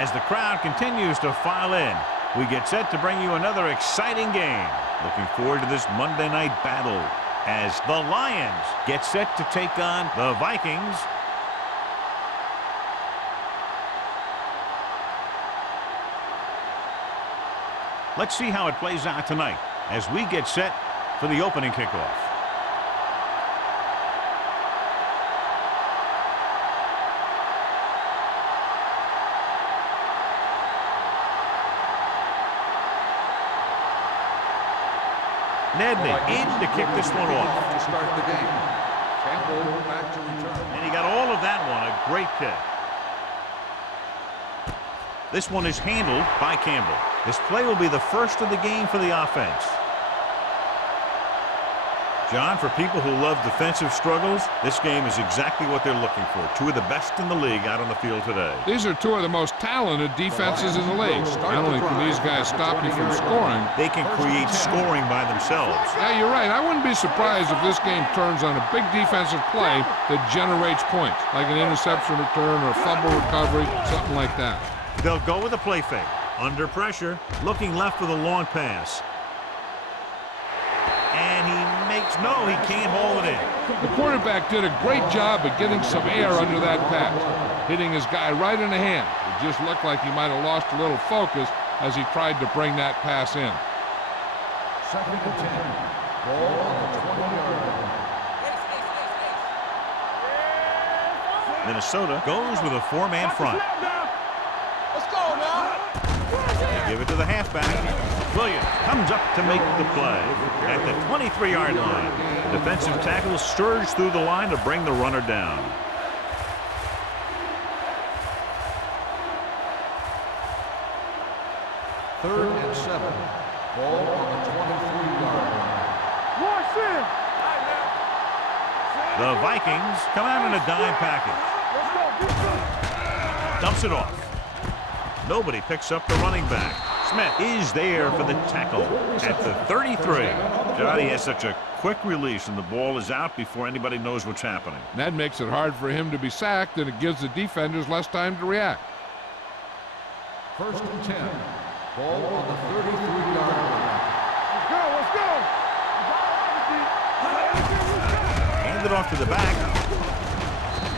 As the crowd continues to file in, we get set to bring you another exciting game. Looking forward to this Monday night battle as the Lions get set to take on the Vikings. Let's see how it plays out tonight as we get set for the opening kickoff. Nedney in to kick this one off. To start the game. Campbell back to return. And he got all of that one. A great kick. This one is handled by Campbell. This play will be the first of the game for the offense. John, for people who love defensive struggles, this game is exactly what they're looking for. Two of the best in the league out on the field today. These are two of the most talented defenses in the league. Not only can these guys stop you from scoring, they can create scoring by themselves. Yeah, you're right. I wouldn't be surprised if this game turns on a big defensive play that generates points, like an interception return or a fumble recovery, something like that. They'll go with a play fake. Under pressure, looking left with a long pass. And he can't hold it in. The quarterback did a great job of getting some air under that pass, hitting his guy right in the hand. It just looked like he might have lost a little focus as he tried to bring that pass in. 2nd and 10. Ball on the 20-yard line. Minnesota goes with a four-man front. Let's go now. They give it to the halfback. Williams comes up to make the play at the 23-yard line. Defensive tackle surge through the line to bring the runner down. Third and 7. Ball on the 23-yard line. The Vikings come out in a dime package. Dumps it off. Nobody picks up the running back. Smith is there for the tackle at the 33. God, he has such a quick release, and the ball is out before anybody knows what's happening. That makes it hard for him to be sacked, and it gives the defenders less time to react. 1st and 10. Ball on the 33-yard line. Let's go. Hand it off to the back.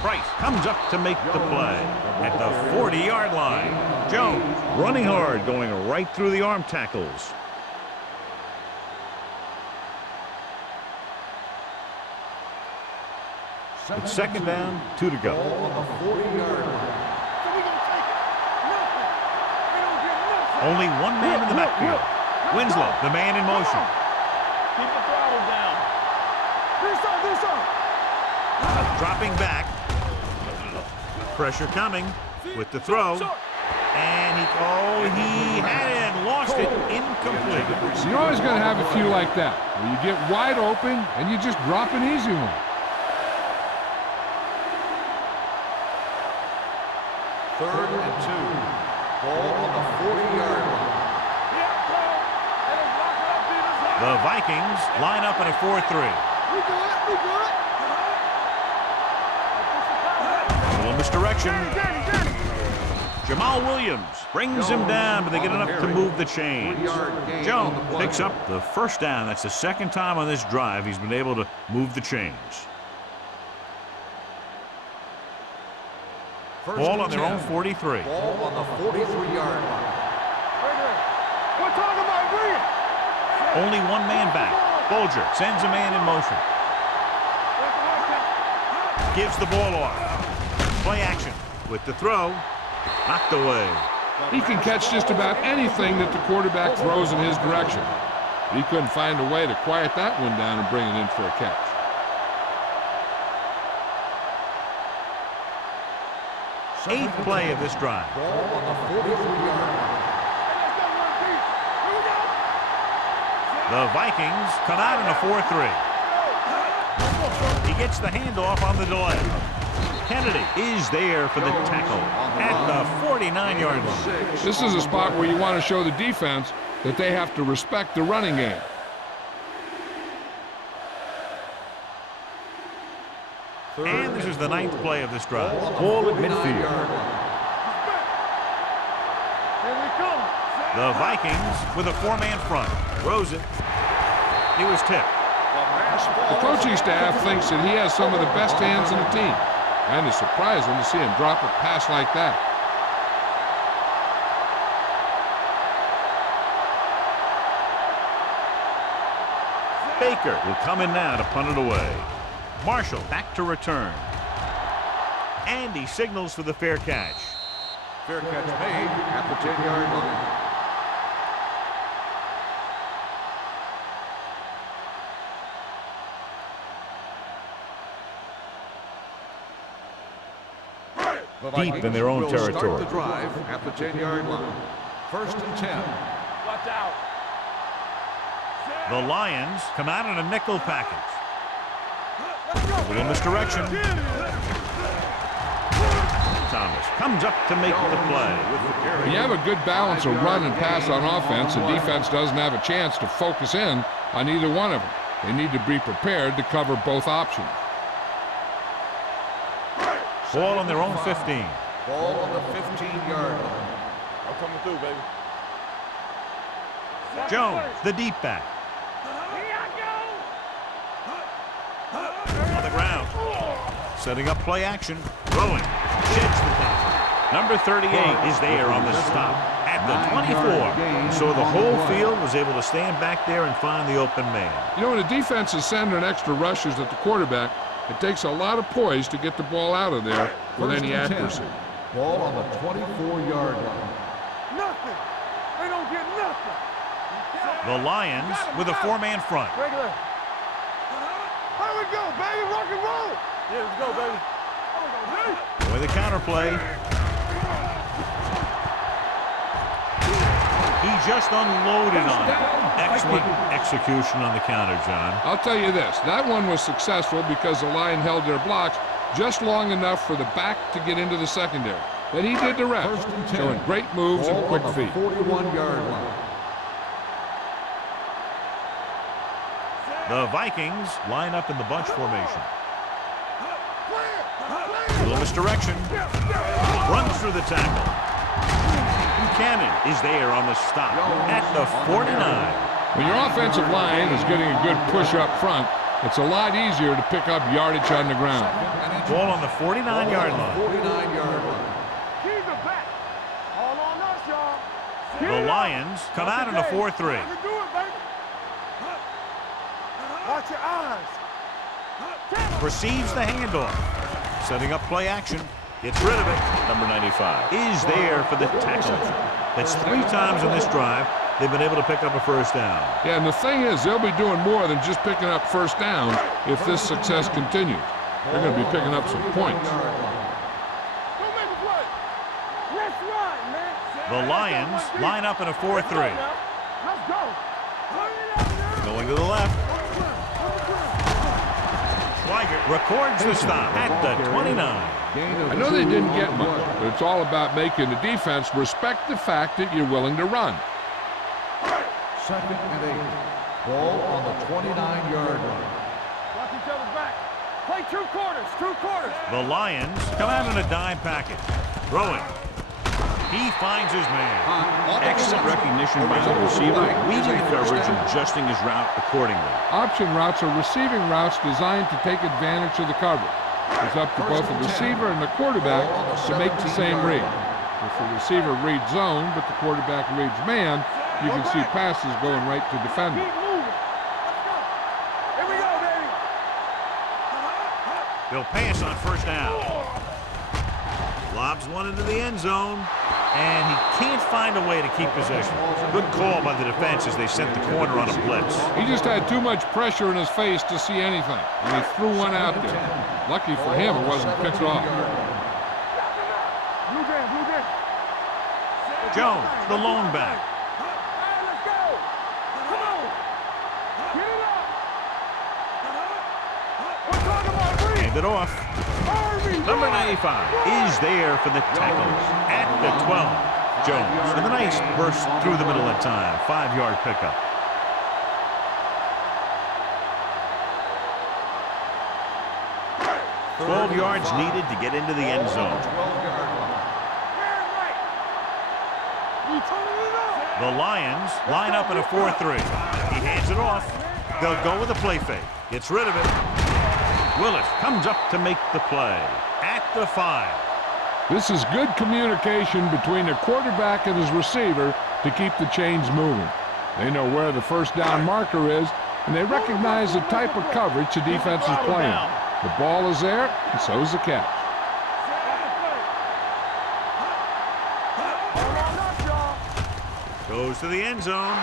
Price comes up to make the play at the 40-yard line. Jones running hard, going right through the arm tackles. It's 2nd down, 2 to go. Ball on the 40-yard line. Only one man in the backfield. Winslow, the man in motion. Keep the throttle down. This on. Dropping back. Pressure coming with the throw. And he had it and lost it. Incomplete. So you're always going to have a few like that, where you get wide open and you just drop an easy one. 3rd and 2. Ball on the 40-yard line. The Vikings line up in a 4-3. We good. A little misdirection. Jamal Williams brings him down, but they get enough to move the chains. Jones picks up the 1st down. That's the 2nd time on this drive he's been able to move the chains. Ball on their own 43. Ball on the 43-yard line. We're talking about bringing. Only one man back. Bolger sends a man in motion. Gives the ball off. Play action with the throw. Knocked away. He can catch just about anything that the quarterback throws in his direction. He couldn't find a way to quiet that one down and bring it in for a catch. Eighth play of this drive. Ball on the 43-yard line. The Vikings come out in a 4-3. He gets the handoff on the delay. Kennedy is there for the tackle at the 49-yard line. This is a spot where you want to show the defense that they have to respect the running game. And this is the 9th play of this drive. Ball at midfield. Here we come. The Vikings with a four-man front. Throws it. He was tipped. The coaching staff thinks that he has some of the best hands in the team. And it's surprising to see him drop a pass like that. Baker will come in now to punt it away. Marshall back to return. And he signals for the fair catch. Fair catch made at the 10-yard line. Deep in their own territory. Start the drive at the 10-yard line. 1st and 10. Watch out. The Lions come out in a nickel package. Let's go. Little misdirection. Thomas comes up to make the play. When you have a good balance of run and pass on offense, the defense doesn't have a chance to focus in on either one of them. They need to be prepared to cover both options. Ball on their own 15. Ball on the 15-yard line. I'm coming through, baby. Jones, the deep back. Here I On the ground. Setting up play action. Throwing. Sheds the pass. Number 38 is there on the stop. At the 24. So the whole field was able to stand back there and find the open man. You know, when a defense is sending extra rushers at the quarterback, it takes a lot of poise to get the ball out of there with 1st any and 10. accuracy. Ball on the 24-yard line. Nothing. They don't get nothing. The Lions with a four-man front. Regular. Here we go, baby. Rock and roll. Yeah, let's go, baby. With the counterplay. He just unloaded on it. Excellent execution on the counter, John. I'll tell you this, that one was successful because the line held their blocks just long enough for the back to get into the secondary. Then he did the rest, 1st and 10. showing great moves and Ball quick on the feet. 41-yard line. The Vikings line up in the bunch formation. Little misdirection. Runs through the tackle. Buchanan is there on the stop at the 49. When your offensive line is getting a good push up front, it's a lot easier to pick up yardage on the ground. Ball on the 49-yard line. 49-yard line. Keep it back. All on us, y'all. The Lions come out in a 4-3. You can do it, baby. Watch your eyes. Receives the handoff. Setting up play action. Gets rid of it. Number 95 is there for the tackle. That's 3 times in this drive they've been able to pick up a first down. Yeah, and the thing is, they'll be doing more than just picking up first downs if this success continues. They're going to be picking up some points. Don't make a play. Let's run, man. The Lions line up in a 4-3. Let's go. Going to the left. Schweigert records the stop at the 29. I know they didn't get much, but it's all about making the defense respect the fact that you're willing to run. 2nd and 8. Ball on the 29-yard line. Watch each other's back. Play 2 quarters. 2 quarters. The Lions come out in a dime package. Throwing. He finds his man. Excellent recognition by the receiver, reading the coverage and adjusting his route accordingly. Option routes are receiving routes designed to take advantage of the coverage. It's up to both the receiver and the quarterback to make the same read. If the receiver reads zone, but the quarterback reads man, you can see passes going right to defender. Keep moving. Let's go. Here we go, baby. They'll pass on first down. Lobs one into the end zone, and he can't find a way to keep possession. Good call by the defense as they sent the corner on a blitz. He just had too much pressure in his face to see anything, and he threw one out there. Lucky for him, it wasn't picked off. Blue jam, blue jam. Jones, the lone back. Hey, let's go. Come on. Get it up. We're talking about Reed. Hand it off. Harvey, Number run. 95 is there for the tackle at the 12. Jones with a nice burst through the middle of time. 5-yard pickup. $12 yards needed to get into the end zone. 12-yard line. We're right. The Lions line up in a 4-3. He hands it off. They'll go with a play fake. Gets rid of it. Willis comes up to make the play at the 5. This is good communication between the quarterback and his receiver to keep the chains moving. They know where the first down marker is, and they recognize the type of coverage the defense is playing. The ball is there, and so is the catch. Goes to the end zone.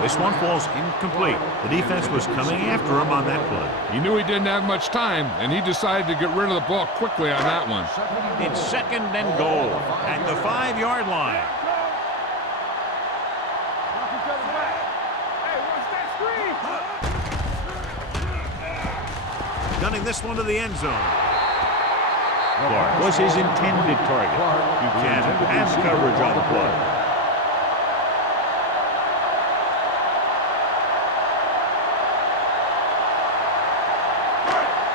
This one falls incomplete. The defense was coming after him on that play. He knew he didn't have much time, and he decided to get rid of the ball quickly on that one. It's 2nd and goal at the 5-yard line. Gunning this one to the end zone. Clark was his intended target. Buchanan has coverage on the play.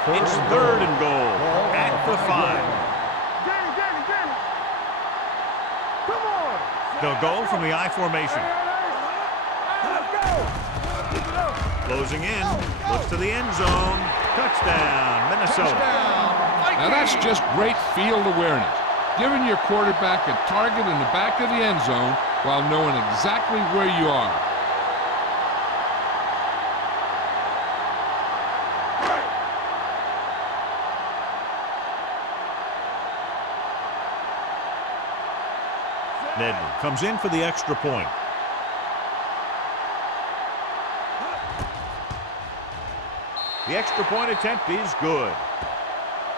It's 3rd and goal at the 5. Come on. They'll go from the I formation. Closing in, looks to the end zone. Touchdown, Minnesota. Now that's just great field awareness, giving your quarterback a target in the back of the end zone while knowing exactly where you are. Nedley comes in for the extra point. The extra point attempt is good.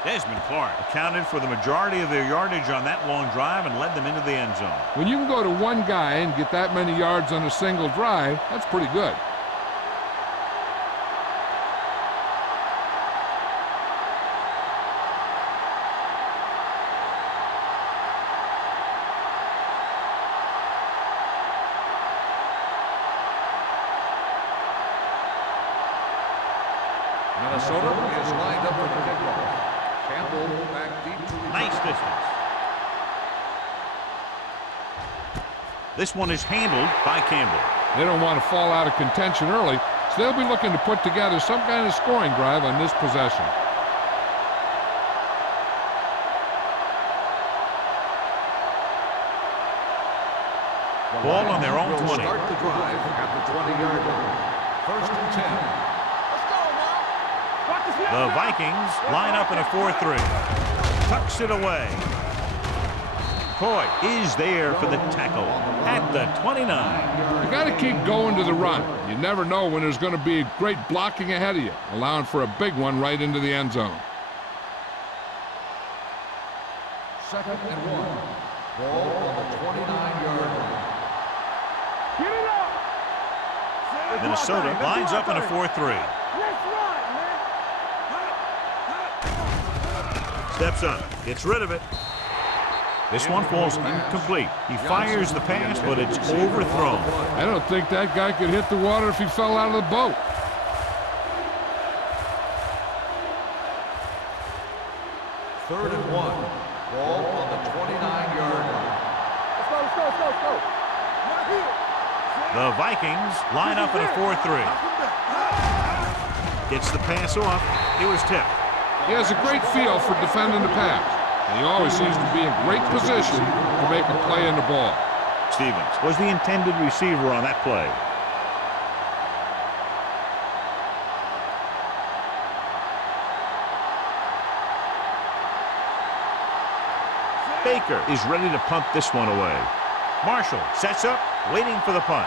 Desmond Clark accounted for the majority of their yardage on that long drive and led them into the end zone. When you can go to one guy and get that many yards on a single drive, that's pretty good. Minnesota is lined up for the kickoff. Campbell back deep to return. Nice distance. This one is handled by Campbell. They don't want to fall out of contention early, so they'll be looking to put together some kind of scoring drive on this possession. Ball on their own 20. Start the drive at the 20-yard line. 1st and 10. The Vikings line up in a 4-3. Tucks it away. Coy is there for the tackle at the 29. You got to keep going to the run. You never know when there's going to be great blocking ahead of you, allowing for a big one right into the end zone. 2nd and 1. Ball on the 29-yard line. Get it up. Minnesota lines up in a 4-3. Let's run, man. Steps up, gets rid of it. This one falls incomplete. He fires the pass, but it's overthrown. I don't think that guy could hit the water if he fell out of the boat. Third and 1. Ball on the 29-yard line. Let's go. Not here. The Vikings line up in a 4-3. Gets the pass off. It was tipped. He has a great feel for defending the pass, and he always seems to be in great position to make a play in the ball. Stevens was the intended receiver on that play. Baker is ready to punt this one away. Marshall sets up, waiting for the punt.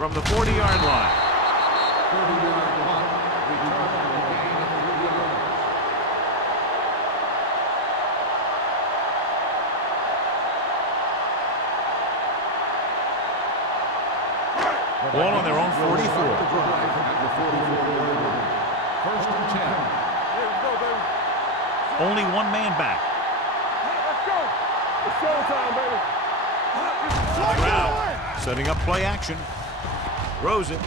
From the 40-yard line. 30-yard punt. Return for a gain of 3 yards. Ball on their own 44. The drive at the 44-yard line. 1st and 10. Here we go, baby. Only one man back. Let's go. It's showtime, baby. Brown setting up play action. Throws it.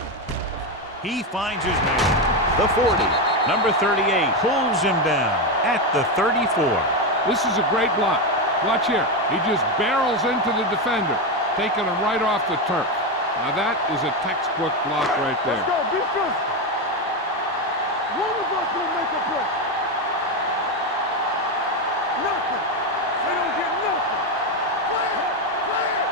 He finds his man. The 40. Number 38 pulls him down at the 34. This is a great block. Watch here. He just barrels into the defender, taking him right off the turf. Now that is a textbook block right there. Let's go, be physical. One of us will make a play. Nothing. They don't get nothing. Play it, play it.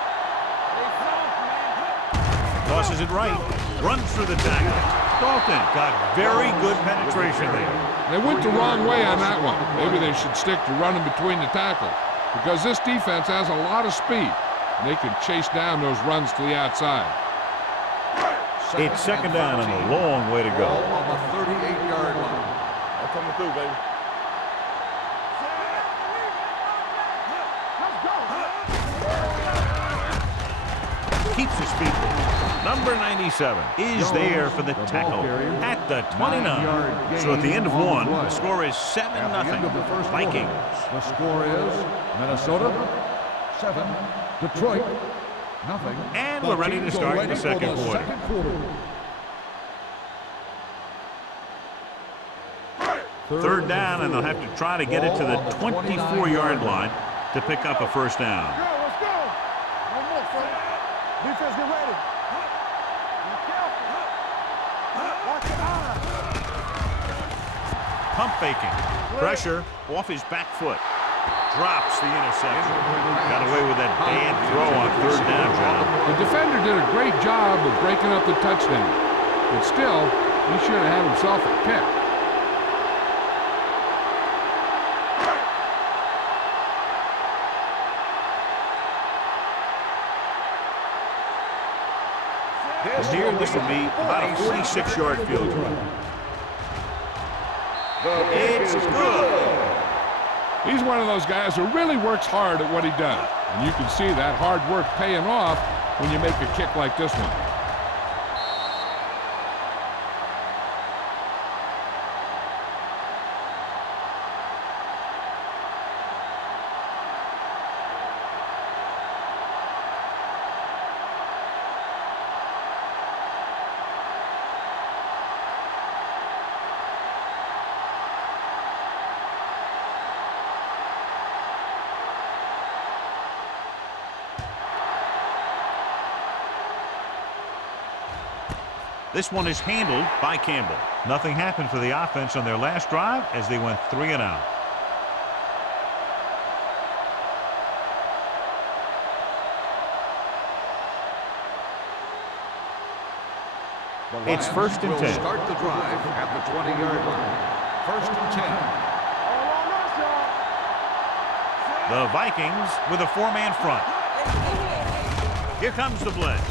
They soft, man. Tosses it right, runs through the tackle. Dalton got very good penetration there. They went the wrong way on that one. Maybe they should stick to running between the tackles, because this defense has a lot of speed, and they can chase down those runs to the outside. It's second down and a long way to go. Ball on the 38-yard line. I'm coming through, baby. Keeps his feet moving. Number 97 is there for the tackle at the 29. So at the end of one, the score is 7-0. Vikings. The score is Minnesota 7, Detroit nothing. And we're ready to start the second quarter. Third down, and they'll have to try to get it to the 24-yard line to pick up a first down. Let's go. One more, son. Defense, get ready. Be careful. Watch your eyes. Pump faking. Pressure off his back foot. Drops the interception. Got away with that bad throw on third down, John. The defender did a great job of breaking up the touchdown, but still, he should have had himself a pick. From here, this will be about a 46-yard field goal. It's good. He's one of those guys who really works hard at what he does. And you can see that hard work paying off when you make a kick like this one. This one is handled by Campbell. Nothing happened for the offense on their last drive as they went 3 and out. It's first and 10. Start the drive at the 20-yard line. First and 10. All on us, y'all. The Vikings with a 4-man front. Here comes the blitz.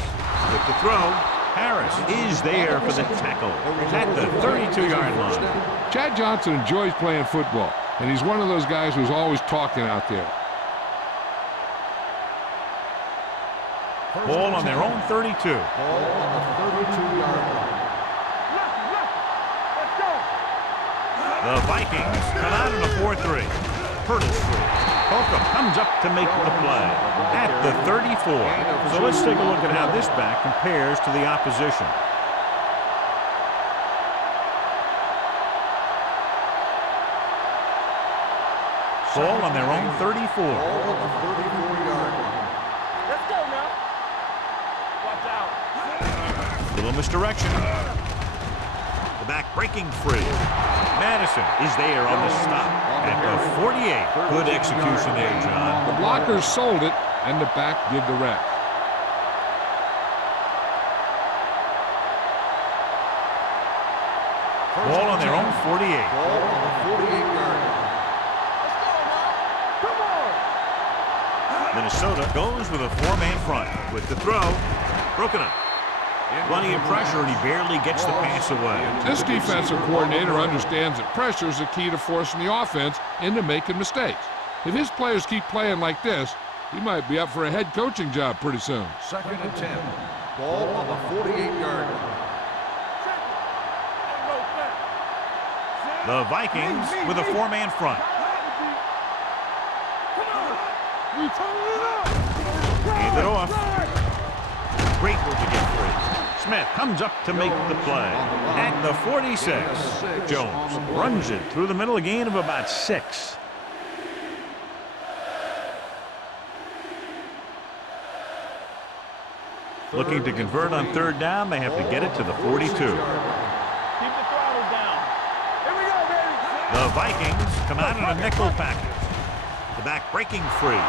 With the throw, Harris is there for the tackle at the 32-yard line. Chad Johnson enjoys playing football, and he's one of those guys who's always talking out there. Ball on their own 32. Ball on the 32-yard line. Let's go. The Vikings come out in a 4-3. Curtis Holcomb comes up to make the play at the 34. So let's take a look at how this back compares to the opposition. Ball on their own 34. Ball on the 34-yard line. Let's go now. Watch out. Little misdirection. The back breaking free. Madison is there on the stop at the 48. Good execution there, John. The blockers sold it, and the back did the rest. Ball on their own 48. Ball on the 48-yard line. Let's go now. Come on. Minnesota goes with a 4-man front. With the throw, broken up. Plenty of pressure, and he barely gets the pass away. This defensive coordinator understands that pressure is the key to forcing the offense into making mistakes. If his players keep playing like this, he might be up for a head coaching job pretty soon. Second and 10. Ball on the 48-yard line. The Vikings with a 4-man front. Come on. We turn it up. Hand it off. Great move to get free. Smith comes up to make the play. At the 46, Jones runs it through the middle, a gain of about 6. Looking to convert on third down, they have to get it to the 42. Keep the throttle down. Here we go, baby. The Vikings come out in a nickel package. The back breaking free.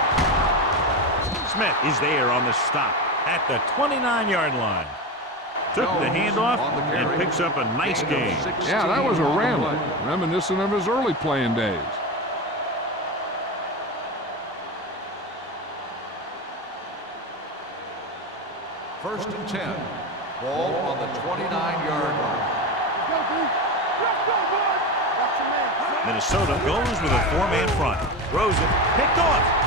Smith is there on the stop at the 29-yard line. Took the handoff and picks up a nice gain. Yeah, that was a rambler, reminiscent of his early playing days. First and 10. Ball on the 29-yard line. Minnesota goes with a 4-man front. Throws it. Picked off.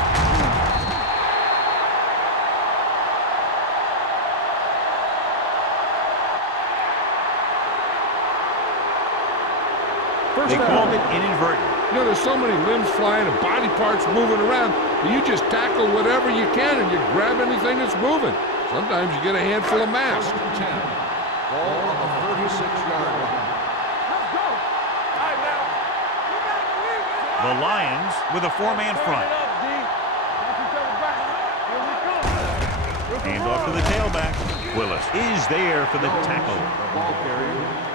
They called it inadvertent. You know, there's so many limbs flying and body parts moving around that you just tackle whatever you can and you grab anything that's moving. Sometimes you get a handful of mass. First and 10. Ball on the 36-yard line. Let's go. All right, now. You gotta believe it. The Lions with a 4-man front. Turn it up, D. Watch each other back. Here we come. Hand off to the tailback. Willis is there for the tackle.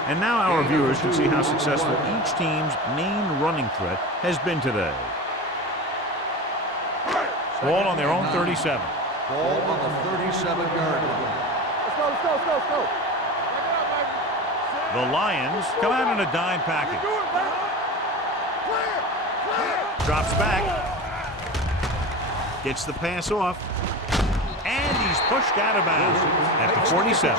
And now our viewers can see how successful each team's main running threat has been today. Ball on their own 37. Ball on the 37-yard line. Let's go, let's go, let's go, let's go. The Lions come out in a dime package. Do it, man. Clear, clear. Drops back. Gets the pass off. And he's pushed out of bounds at the 47.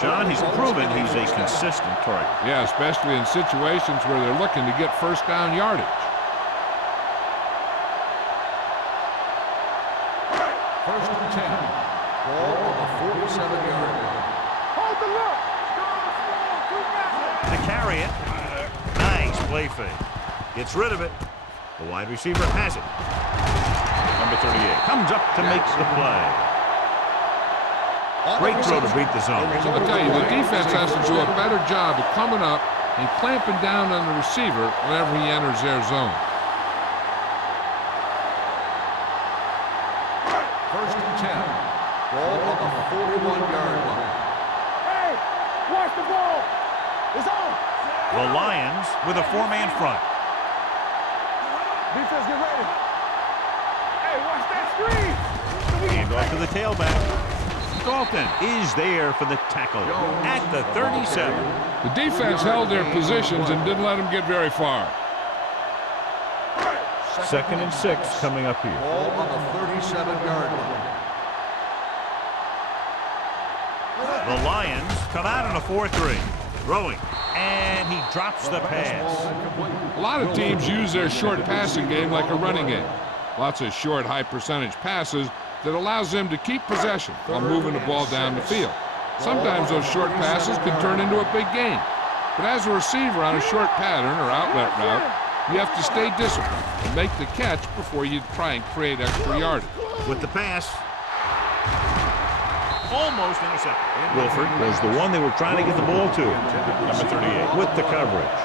John, he's proven he's a consistent target. Yeah, especially in situations where they're looking to get first down yardage. First and 10. Ball on the 47-yard line. Hold the look. Strong, To carry it. Nice play fake. Gets rid of it. The wide receiver has it. Number 38 comes up to make the play. Great throw to beat the zone. I'll tell you, the defense has to do a better job of coming up and clamping down on the receiver whenever he enters their zone. First and 10. Ball on the 41-yard line. Hey, watch the ball. It's on. The Lions with a 4-man front. Defense, get ready. Hey, watch that screen. Hand off to the tailback. Dalton is there for the tackle at the 37. The defense held their positions and didn't let them get very far. Second and 6 coming up here. Ball on the 37-yard line. The Lions come out in a 4-3. Throwing. And he drops the pass. A lot of teams use their short passing game like a running game. Lots of short, high-percentage passes that allows them to keep possession while moving the ball down the field. Sometimes those short passes can turn into a big gain. But as a receiver on a short pattern or outlet route, you have to stay disciplined and make the catch before you try and create extra yardage. With the pass. Almost intercepted. Wilford was the one they were trying to get the ball to. Number 38 with the coverage.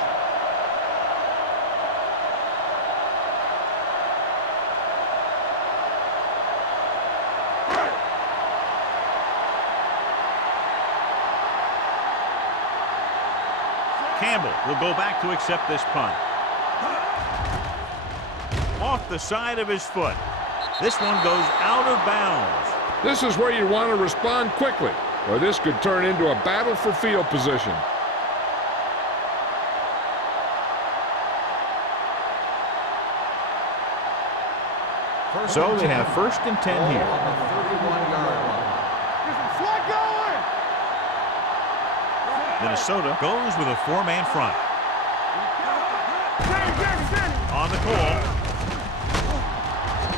Campbell will go back to accept this punt. Off the side of his foot. This one goes out of bounds. This is where you want to respond quickly, or this could turn into a battle for field position. So they have first and 10 Ball here. on the 31-yard line. Get some slot going. Minnesota goes with a 4-man front. Danny. On the call.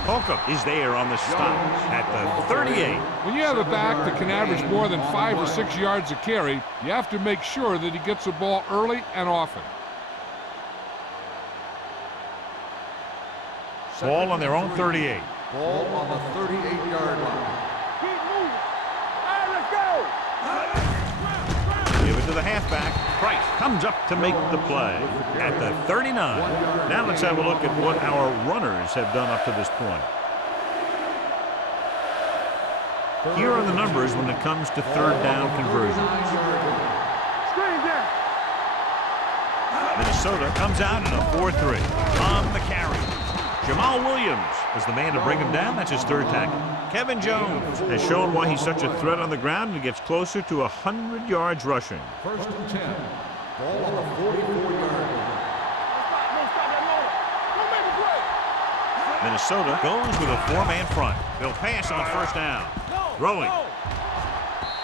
Holcomb is there on the stop at the 38. When you have a back that can average more than 5 or 6 yards a carry, you have to make sure that he gets the ball early and often. Ball on their own 38. Ball on the 38-yard line. Keep moving. All right, let's go. the halfback. Price comes up to make the play at the 39. Now let's have a look at what our runners have done up to this point. Here are the numbers when it comes to third down conversions. Minnesota comes out in a 4-3 on the carry. Jamal Williams is the man to bring him down. That's his third tackle. Kevin Jones has shown why he's such a threat on the ground and gets closer to 100 yards rushing. First and 10. Ball on the 44-yard line. Minnesota goes with a four-man front. They'll pass on first down. Throwing.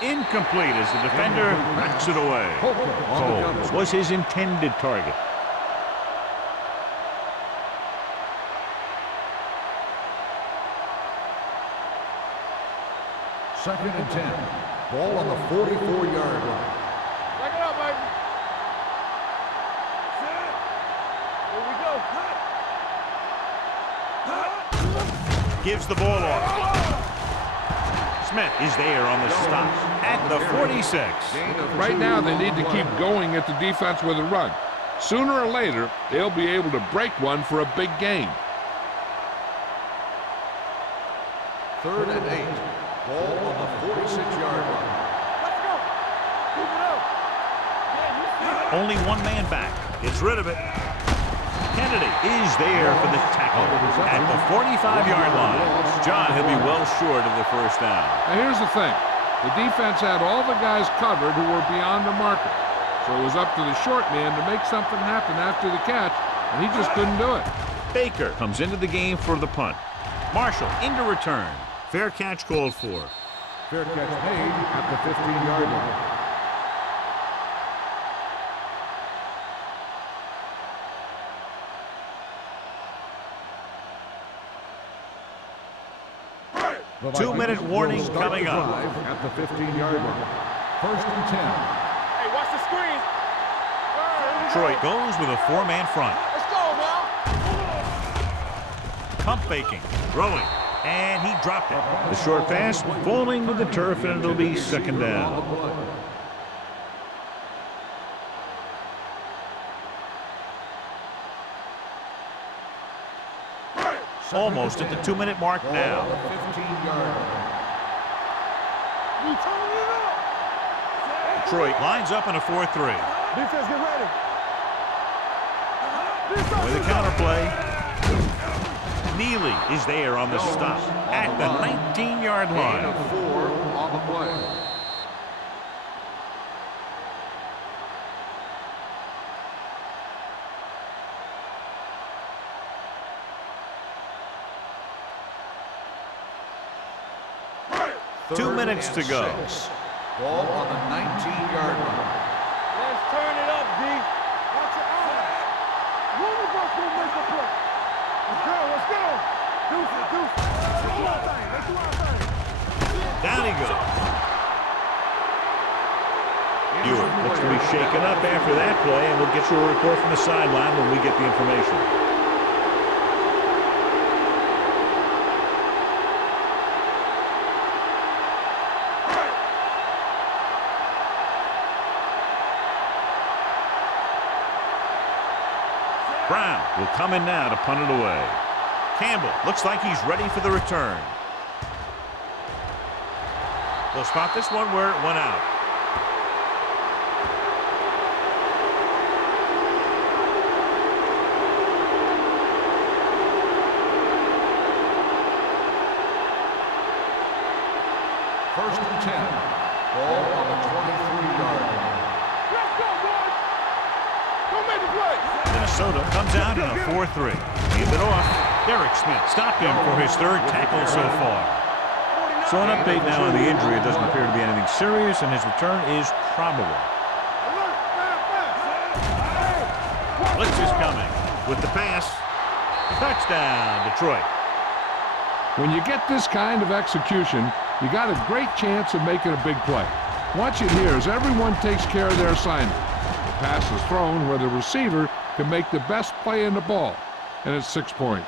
Incomplete as the defender backs it away. Coles was his intended target. Second and 10. Ball on the 44-yard line. Back it up, baby. Here we go. Gives the ball off. Smith is there on the stop at the 46. Right now, they need to keep going at the defense with a run. Sooner or later, they'll be able to break one for a big gain. Third and 8. Ball on the 46-yard line. Let's go. Keep it up. Only one man back. Gets rid of it. Kennedy is there for the tackle at the 45-yard line. John, he'll be well short of the first down. Now, here's the thing. The defense had all the guys covered who were beyond the marker. So it was up to the short man to make something happen after the catch, and he just couldn't do it. Baker comes into the game for the punt. Marshall into return. Fair catch called for. Fair catch made at the 15-yard line. Two-minute warning coming up. At the 15-yard line. First and 10. Hey, watch the screen. Detroit goes with a four-man front. Let's go, now. Pump faking, throwing, and he dropped it. The short pass falling to the turf, and it'll be second down. Almost at the 2-minute mark now. Detroit lines up in a 4-3. Defense, get ready. With a counterplay. Neely is there on the stop at the 19-yard line. 4 on the play. Two minutes to go. Ball on the 19-yard line. Let's turn it up, D. Watch your eyes. One of us will make a play. Let's go, let's go. Deuce it, deuce it. Let's do our thing, let's do our thing. Down he goes. Ewart looks to be shaken up after that play, and we'll get you a report from the sideline when we get the information. Brown will come in now to punt it away. Campbell looks like he's ready for the return. They'll spot this one where it went out. First and 10. Ball on the 23-yard line. Let's go, boys. Don't make the play. Minnesota comes out in a 4-3. Give it off. Derek Smith stopped him for his third tackle so far. So an update now on the injury. It doesn't appear to be anything serious, and his return is probable. Blitz is coming with the pass. Touchdown, Detroit. When you get this kind of execution, you got a great chance of making a big play. Watch it here as everyone takes care of their assignment. The pass is thrown where the receiver can make the best play in the ball, and it's 6 points.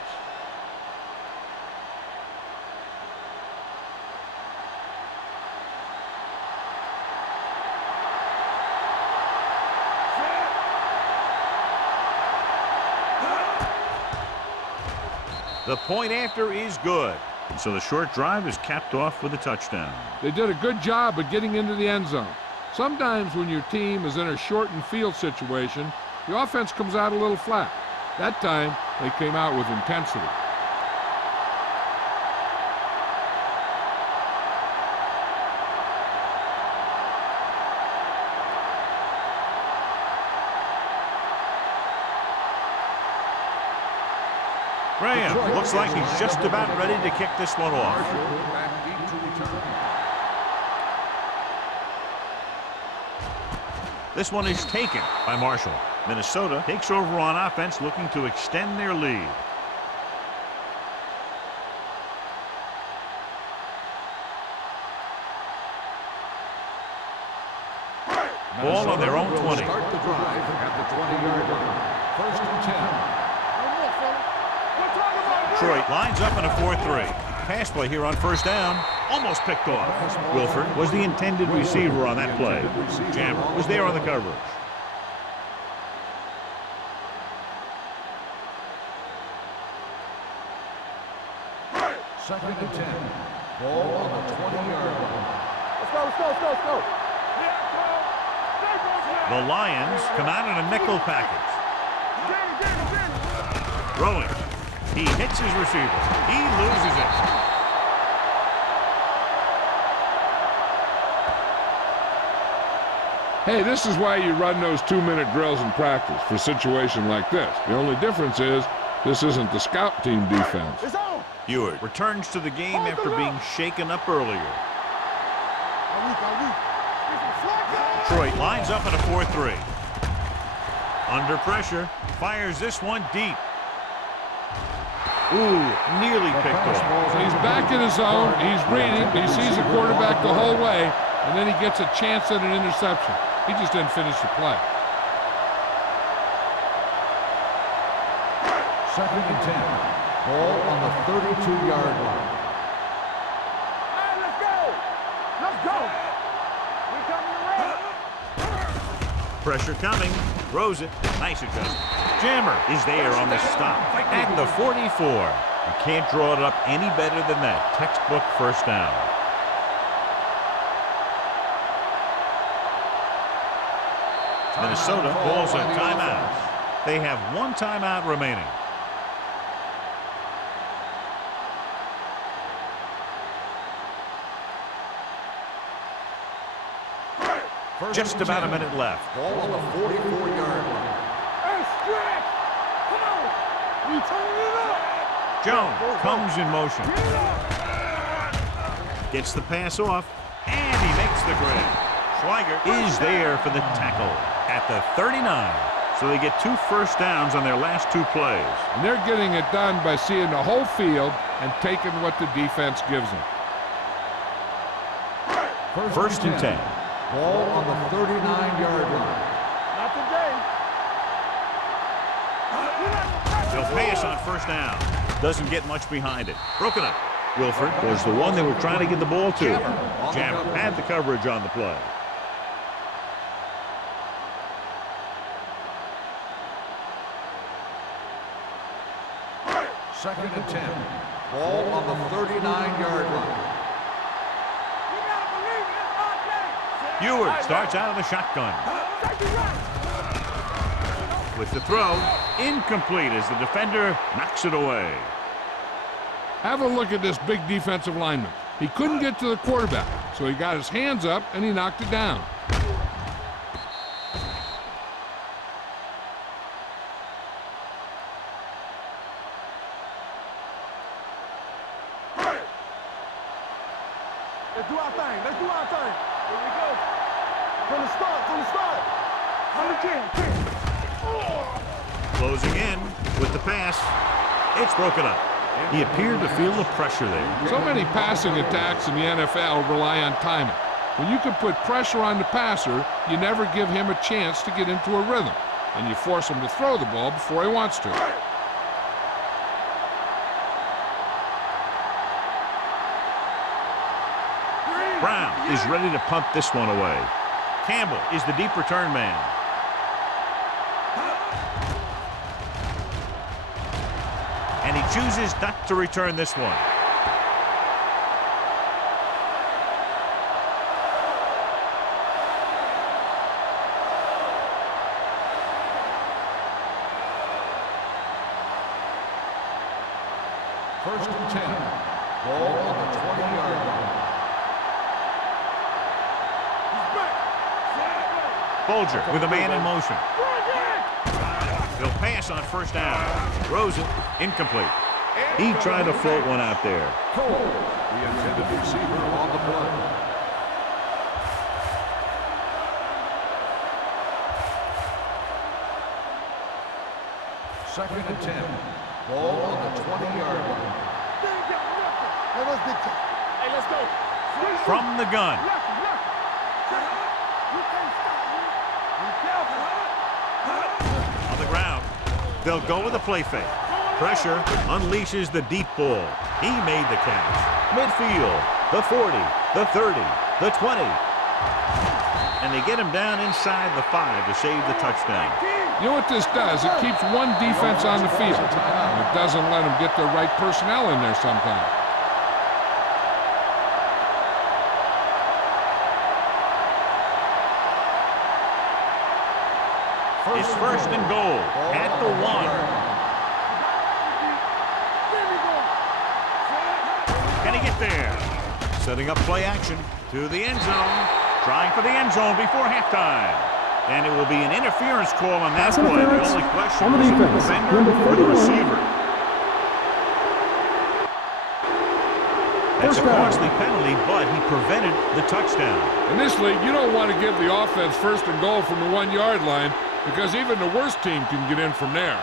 The point after is good. And so the short drive is capped off with a touchdown. They did a good job of getting into the end zone. Sometimes when your team is in a shortened field situation, the offense comes out a little flat. That time, they came out with intensity. Graham looks like he's just about ready to kick this one off. This one is taken by Marshall. Minnesota takes over on offense, looking to extend their lead. Ball on their own 20. Start the drive at the 20-yard line. 1st and 10. Detroit lines up in a 4-3. Pass play here on 1st down. Almost picked off. Wilford was the intended receiver on that play. Jammer was there on the coverage. Second and 10. Ball on the 20-yard line. Let's go. The Lions come out in a nickel package. Throwing. He hits his receiver. He loses it. Hey, this is why you run those 2-minute drills in practice for a situation like this. The only difference is this isn't the scout team defense. It's on. Ewart returns to the game after being shaken up earlier. Detroit lines up in a 4-3. Under pressure, fires this one deep. Ooh, nearly picked off. He's back in his zone. He's reading. He sees the quarterback the whole way, and then he gets a chance at an interception. He just didn't finish the play. Second and 10. Ball on the 32-yard line. Hey, let's go. We coming around. Pressure coming. Throws it. Nice adjustment. Jammer is there on the stop at the 44. You can't draw it up any better than that. Textbook 1st down. Minnesota calls a timeout. They have 1 timeout remaining. Just about a minute left. Ball on the 44-yard line. Hey, stretch. Come on. We turning it up. Jones comes in motion. Gets the pass off, and he makes the grab. Schweiger is there for the tackle at the 39. So they get 2 first downs on their last 2 plays. And they're getting it done by seeing the whole field and taking what the defense gives them. 1st and 10. Ball on the 39-yard line. Not today. They'll pass on 1st down. Doesn't get much behind it. Broken up. Wilford was the one they were trying to get the ball to. Jammer had the coverage on the play. Second and 10. Ball on the 39-yard line. Ewart starts out of the shotgun. With the throw, incomplete as the defender knocks it away. Have a look at this big defensive lineman. He couldn't get to the quarterback, so he got his hands up and he knocked it down. Let's do our thing. Here we go. From the start. On the 10. Closing in with the pass. It's broken up. He appeared to feel the pressure there. So many passing attacks in the NFL rely on timing. When you can put pressure on the passer, you never give him a chance to get into a rhythm, and you force him to throw the ball before he wants to. Brown is ready to punt this one away. Campbell is the deep return man. And And he chooses not to return this one. First and 10. Ball on the 20-yard line. Bolger with a man in motion. He'll pass on first down. Throws it. Incomplete. He tried to float one out there. Cole, the intended receiver on the play. Second and 10. Ball on the 20-yard line. Hey, let's go. From the gun. On the ground. They'll go with a play fake. Pressure unleashes the deep ball. He made the catch. Midfield, the 40, the 30, the 20. And they get him down inside the 5 to save the touchdown. You know what this does? It keeps one defense on the field. And it doesn't let them get the right personnel in there sometimes. It's first and goal at the 1. Can he get there? Setting up play action to the end zone. Trying for the end zone before halftime. And it will be an interference call on that play. The only question is the defender or the receiver. That's a costly penalty, but he prevented the touchdown. In this league, you don't want to give the offense first and goal from the 1-yard line because even the worst team can get in from there.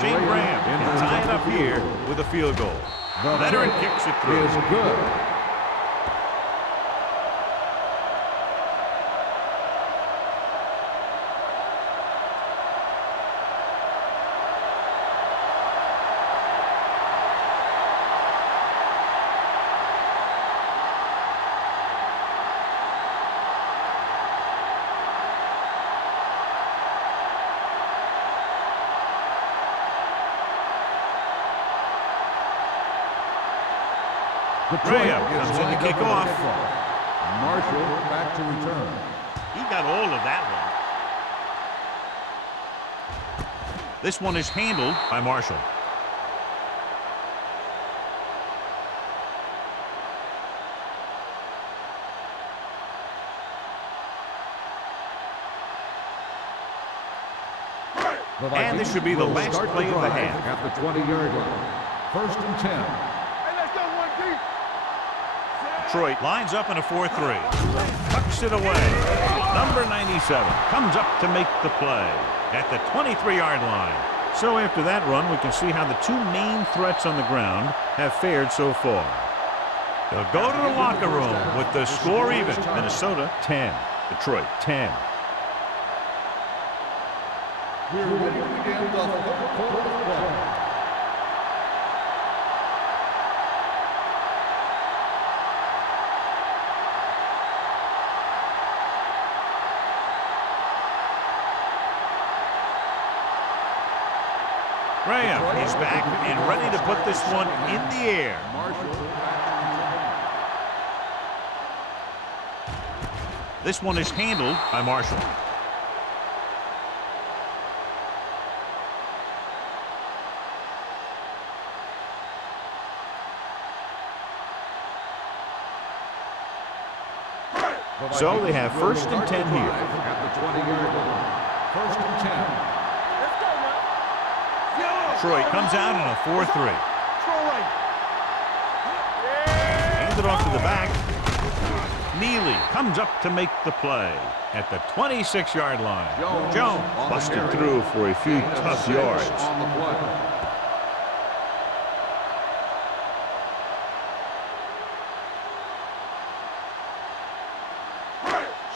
Shane Graham can tie it up here with a field goal. The veteran kicks it through. Is good. Graham comes in to kick off. Marshall back to return. He got all of that one. This one is handled by Marshall. And this should be the last play of the half. At the 20-yard line. First and 10. Detroit lines up in a 4-3. Tucks it away. Number 97 comes up to make the play at the 23-yard line. So after that run, we can see how the two main threats on the ground have fared so far. They'll go to the locker room with the score even. Minnesota 10, Detroit 10. We're ready to begin the third quarter of play. Graham is back and ready to put this one in the air. This one is handled by Marshall. So they have first and 10 here. At the 20-yard line. First and 10. Detroit comes out in a 4-3. Hands it off to the back. Neely comes up to make the play at the 26-yard line. Jones busted through for a few tough yards. On the play.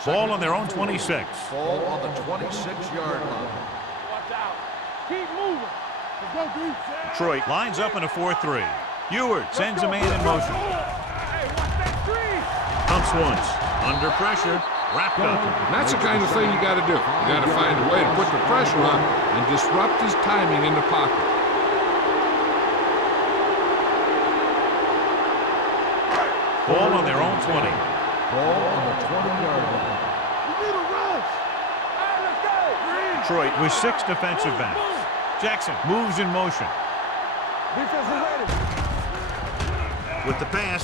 Ball on their own 26. Ball on the 26-yard line. Watch out. Keep moving. Let's go, D. Detroit lines up in a 4-3. Ewart sends a man in motion. Pumps once. Under pressure. Wrapped up. And that's the kind of thing you got to do. You got to find a way to put the pressure on and disrupt his timing in the pocket. Ball on their own 20. Ball on the 20-yard line. You need a rush. All right, let's go. Detroit with 6 defensive backs. Jackson moves in motion. Defense is ready. With the pass.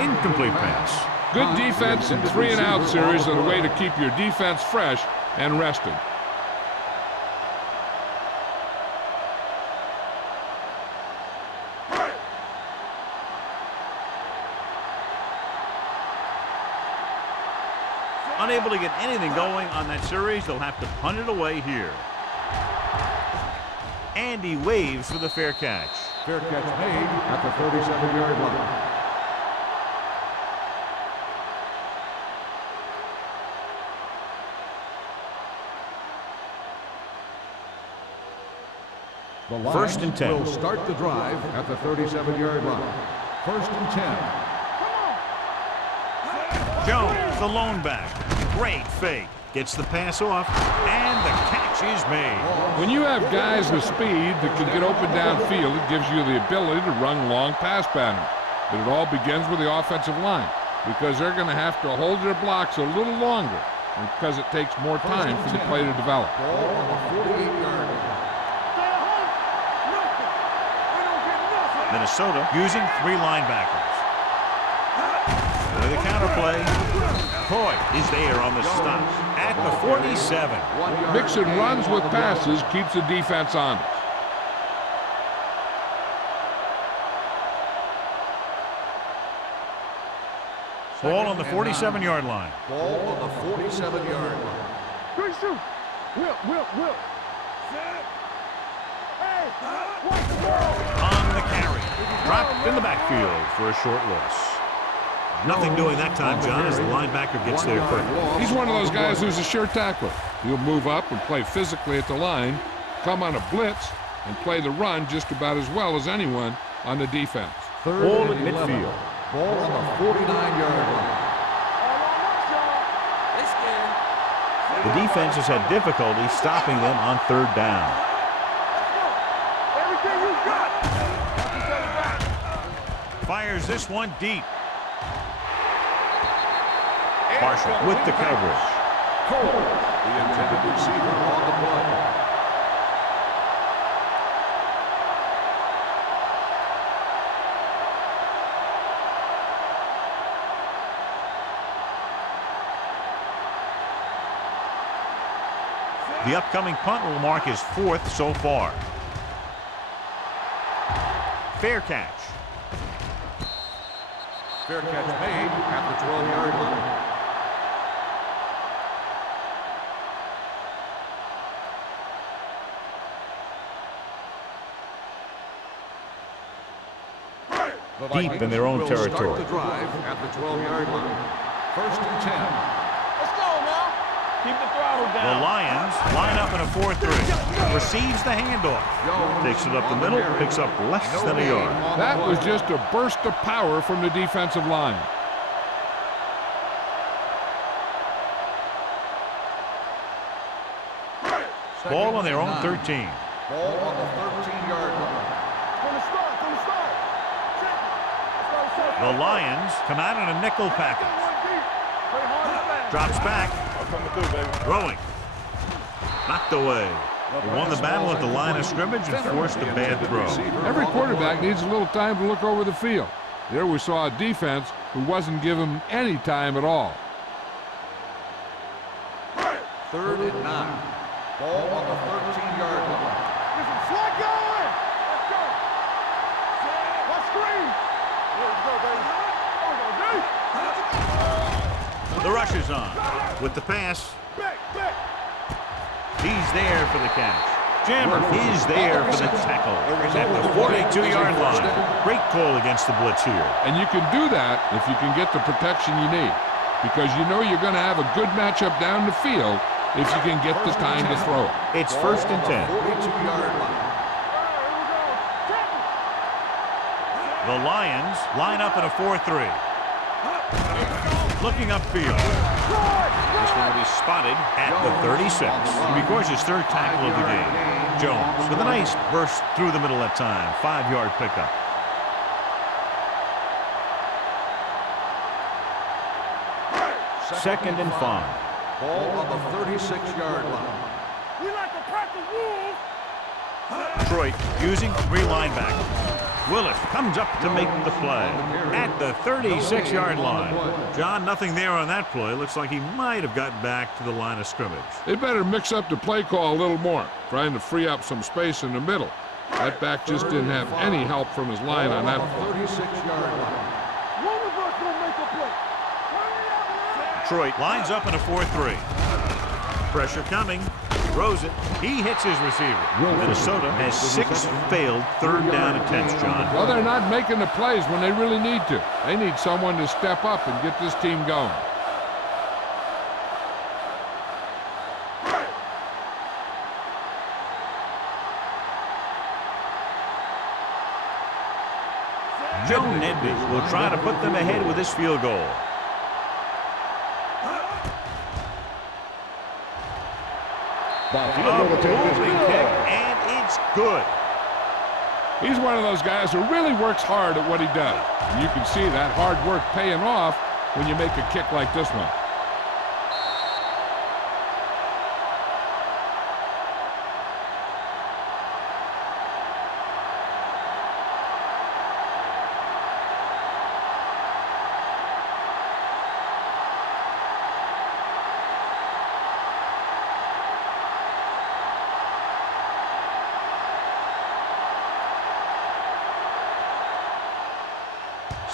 Incomplete pass. Good defense in 3-and-out series are the way to keep your defense fresh and rested. Unable to get anything going on that series, they'll have to punt it away here. Andy waves for the fair catch. Fair catch made at the 37-yard line. The Lions 1st and 10. will start the drive at the 37-yard line. 1st and 10. Jones, the lone back. Great fake. Gets the pass off, and the catch is made. When you have guys with speed that can get open downfield, it gives you the ability to run long pass patterns. But it all begins with the offensive line, because they're going to have to hold their blocks a little longer, and because it takes more time for the play to develop. Ball on the 48-yard line. Minnesota using 3 linebackers. With a counterplay. Hoy is there on the stop at the 47. Mixing runs with passes keeps the defense honest. Ball on the 47-yard line. Ball on the 47-yard line. Good shoot. Whip. Hey, watch the ball. On the carry. Dropped in the backfield for a short loss. Nothing doing that time, John, as the linebacker gets there quick. He's one of those guys who's a sure tackler. He'll move up and play physically at the line, come on a blitz, and play the run just about as well as anyone on the defense. Ball at midfield. Ball on the 49-yard line. The defense has had difficulty stopping them on 3rd down. Everything you got. Fires this one deep. Marshall with the coverage. Cole, the intended receiver on the play. The upcoming punt will mark his 4th so far. Fair catch. Fair catch made at the 12-yard line. Deep in their own will territory. Start the drive at the 12-yard line. 1st and 10. Let's go now. Keep the throttle The down. Lions line up in a 4-3. Receives the handoff. Takes it up the middle, picks up less than a yard. That was just a burst of power from the defensive line. Ball on their own 13. Ball on the 13-yard line. From the start. Check it. Let's go. The Lions come out in a nickel package. One deep. Play hard and fast. Drops back. Coming through, baby. Throwing. Knocked away. They won the battle at the line of scrimmage and forced a bad throw. Every quarterback needs a little time to look over the field. There we saw a defense who wasn't given any time at all. 3rd and 9. Ball on the 13-yard line. Get some slack going. Let's go. Let's screen. Let's go, baby. The rush is on. With the pass. Back. He's there for the catch. Jammer is there for the tackle at the 42-yard line. Great call against the blitz here. And you can do that if you can get the protection you need, because you know you're going to have a good matchup down the field if you can get the time to throw it. It's 1st and 10. 42-yard line. The Lions line up in a 4-3. Looking upfield. This one will be spotted at the 36. He records his third tackle of the game. Jones with a nice burst through the middle that time. 5-yard pickup. Second and 5. Ball on the 36-yard line. We like to practice wolves. Detroit using 3 linebackers. Willis comes up to make the play at the 36-yard line. John, nothing there on that play. Looks like he might have gotten back to the line of scrimmage. They better mix up the play call a little more, trying to free up some space in the middle. That back just didn't have any help from his line on that play. 36-yard line. One of us gonna make a play. Detroit lines up in a 4-3. Pressure coming. Throws it. He hits his receiver. Minnesota has 6 failed third down attempts, John. Well, they're not making the plays when they really need to. They need someone to step up and get this team going. Joe Nedby will try to put them ahead with this field goal. A moving kick, and it's good. He's one of those guys who really works hard at what he does. And you can see that hard work paying off when you make a kick like this one.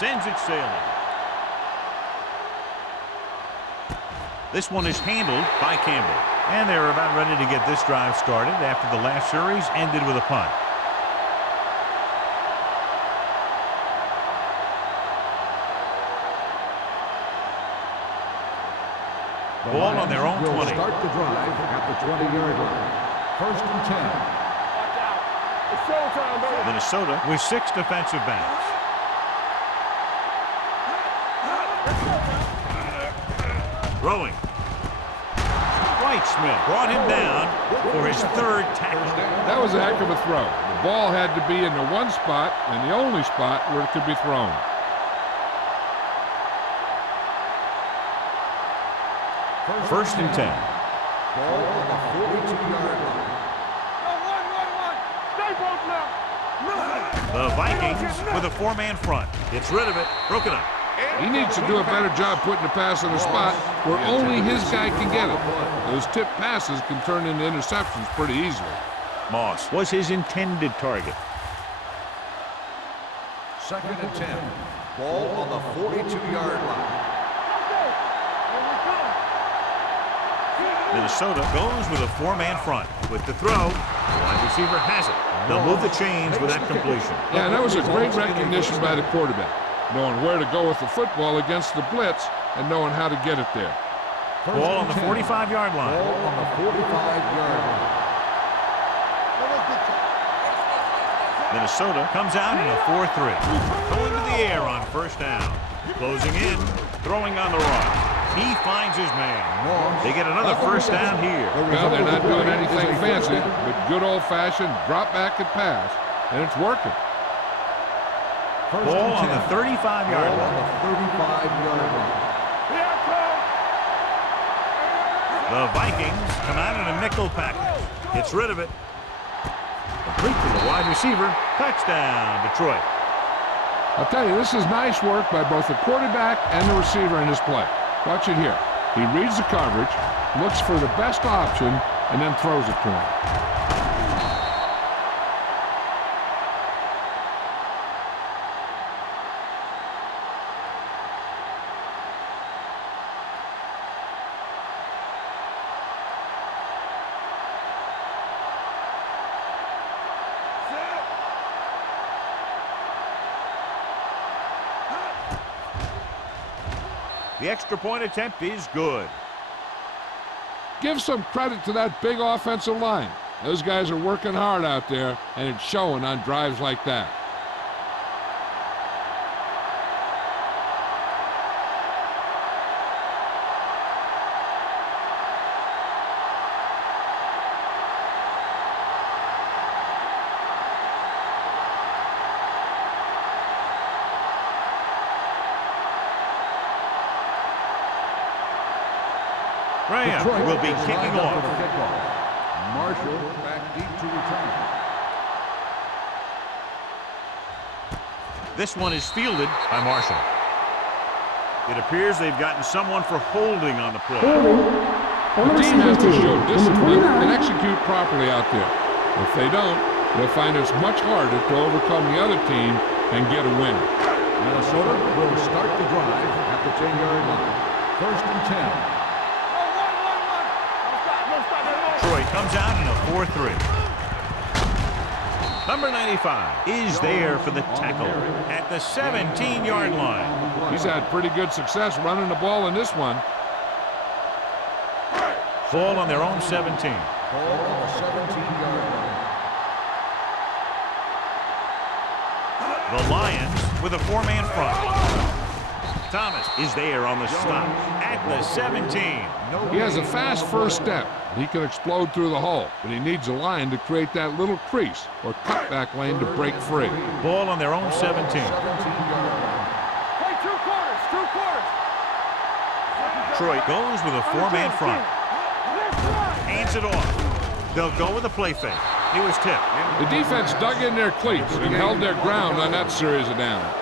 Sends it sailing. This one is handled by Campbell. And they're about ready to get this drive started after the last series ended with a punt. Ball on their own 20. Start the drive at the 20-yard line. First and 10. Watch out. It's showtime, baby. Minnesota with 6 defensive backs. Throwing. Dwight Smith brought him down for his 3rd tackle. That was a heck of a throw. The ball had to be in the one spot and the only spot where it could be thrown. First and 10. Ball on the 42-yard line. One. Stay broke now. The Vikings with a 4-man front. Gets rid of it. Broken up. He needs to do a better job putting the pass in a spot where only his guy can get it. Those tip passes can turn into interceptions pretty easily. Moss was his intended target. Second and 10. Ball on the 42-yard line. Minnesota goes with a 4-man front. With the throw, the wide receiver has it. They'll move the chains with that completion. Yeah, and that was a great recognition by the quarterback, knowing where to go with the football against the blitz and knowing how to get it there. Ball on the 45-yard line. Ball on the 45-yard line. Minnesota comes out in a 4-3. Going to the air on first down. Closing in, throwing on the run. He finds his man. They get another first down here. Well, they're not doing anything fancy, but good old-fashioned drop back and pass, and it's working. Ball on the 35-yard line. The Vikings come out in a nickel package. Gets rid of it. Complete to the wide receiver. Touchdown, Detroit. I'll tell you, this is nice work by both the quarterback and the receiver in this play. Watch it here. He reads the coverage, looks for the best option, and then throws it to him. The extra point attempt is good. Give some credit to that big offensive line. Those guys are working hard out there, and it's showing on drives like that. Graham Detroit will be is kicking lined up off. for the kickoff. Marshall back deep to return. This one is fielded by Marshall. It appears they've gotten someone for holding on the play. The team has to show discipline and execute properly out there. If they don't, they'll find it's much harder to overcome the other team and get a win. Minnesota will start the drive at the 10-yard line. First and 10. Troy comes out in a 4-3. Number 95 is there for the tackle at the 17-yard line. He's had pretty good success running the ball in this one. Ball on their own 17. Ball on the 17-yard line. The Lions with a 4-man front. Thomas is there on the stop at the 17. He has a fast first step. He can explode through the hole, but he needs a line to create that little crease or cutback lane to break free. Ball on their own 17. Play 2 quarters, 2 quarters. Troy goes with a 4-man front. Hands it off. They'll go with a play fake. He was tipped. The defense dug in their cleats and held their ground on that series of downs.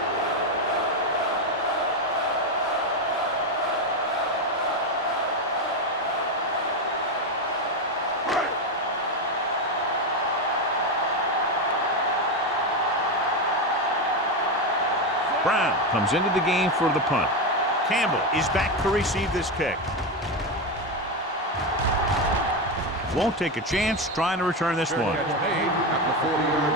Brown comes into the game for the punt. Campbell is back to receive this kick. Won't take a chance trying to return this one. Catch made at the 40-yard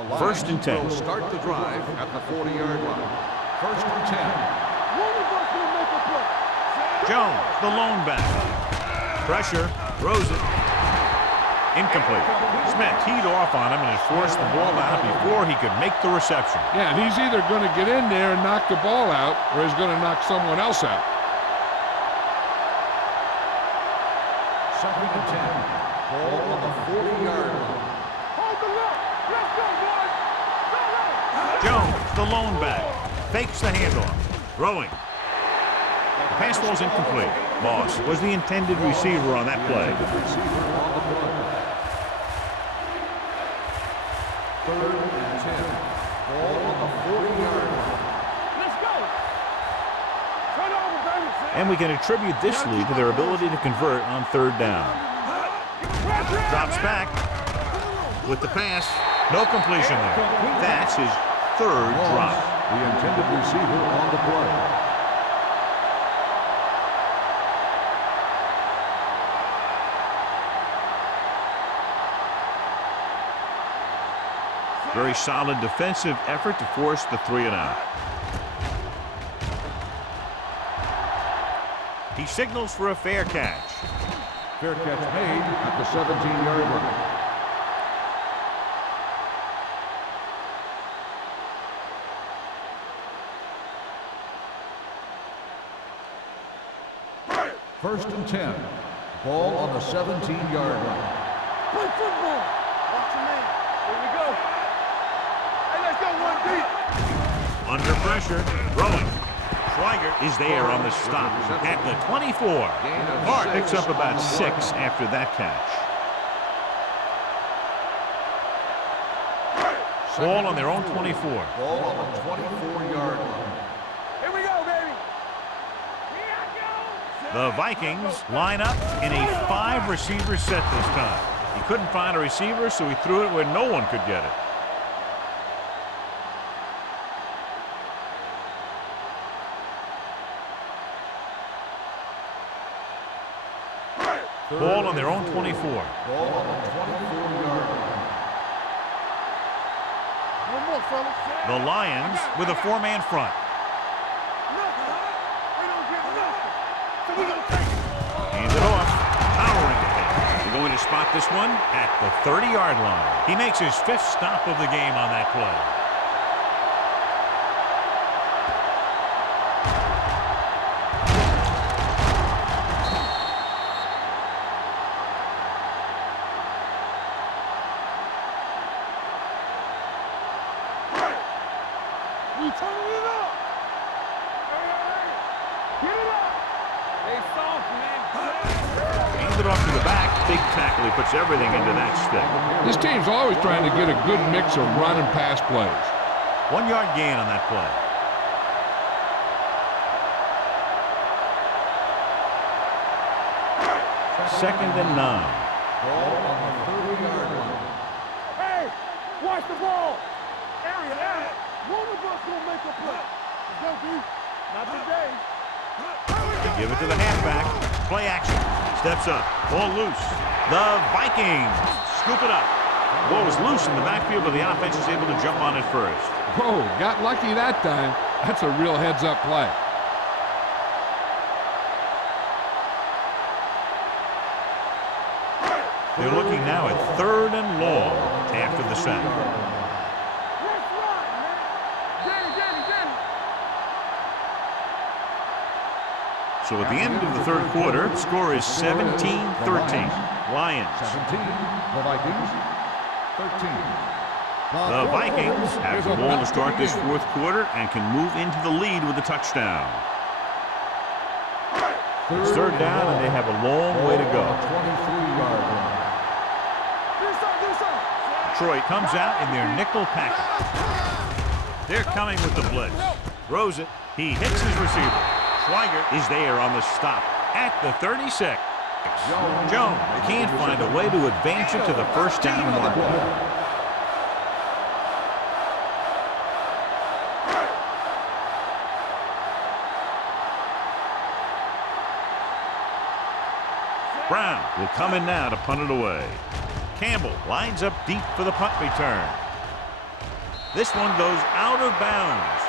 line. The First and 10. Will start the drive at the 40-yard line. First and 10. Jones, the lone back. Pressure, throws it. Incomplete. Smith teed off on him and has forced the ball out before he could make the reception. Yeah, and he's either going to get in there and knock the ball out, or he's going to knock someone else out. Second and 10. Ball on the 40-yard line. Hold the look. Let's go, boys. Jones, the lone back, fakes the handoff. Throwing. The pass was incomplete. Moss was the intended receiver on that play. Third and 10. Ball on the 40-yard line. Let's go. Turn over, baby. And we can attribute this lead to their ability to convert on third down. Drops back with the pass. No completion there. That's his third drop. The intended receiver on the play. Very solid defensive effort to force the 3-and-out. He signals for a fair catch. Fair catch made at the 17-yard line. First and 10. Ball on the 17-yard line. Play football. Watch your man. Here we go. Hey, let's go, 1 deep. Under pressure, throwing. Schweiger is there on the stop at the 24. Hart picks up about 6 after that catch. Ball on their own 24. Ball on the 24-yard line. Here we go, baby. The Vikings line up in a 5-receiver set this time. He couldn't find a receiver, so he threw it where no one could get it. Ball on their own 24. Ball on the 24-yard line. One more, fellas. The Lions with a 4-man front. Nothing. We don't get nothing. So we gonna take it. Hands it off. Powering ahead. They're going to spot this one at the 30-yard line. He makes his 5th stop of the game on that play. Get it up. Hey, soft, man. Hands it off to the back. Big tackle. He puts everything into that stick. This team's always trying to get a good mix of run and pass plays. 1 yard gain on that play. Second and 9. Ball on the 30-yard line. Hey, watch the ball. Area. One of us will make a play. Let's go, B. Not today. They give it to the halfback. Play action. Steps up. Ball loose. The Vikings scoop it up. Ball was loose in the backfield, but the offense is able to jump on it first. Whoa, got lucky that time. That's a real heads-up play. They're looking now at 3rd and long after the sack. Let's run, man. Danny. So at the end of the 3rd quarter, the score is 17-13. Lions. 17. The Vikings. 13. The Vikings have the ball to start this 4th quarter and can move into the lead with a touchdown. It's 3rd down, and they have a long way to go. 23-yard line. Detroit comes out in their nickel package. They're coming with the blitz. Throws it. He hits his receiver. Schweiger is there on the stop at the 36. Jones can't find a way to advance it to the 1st down marker. Brown will come in now to punt it away. Campbell lines up deep for the punt return. This one goes out of bounds.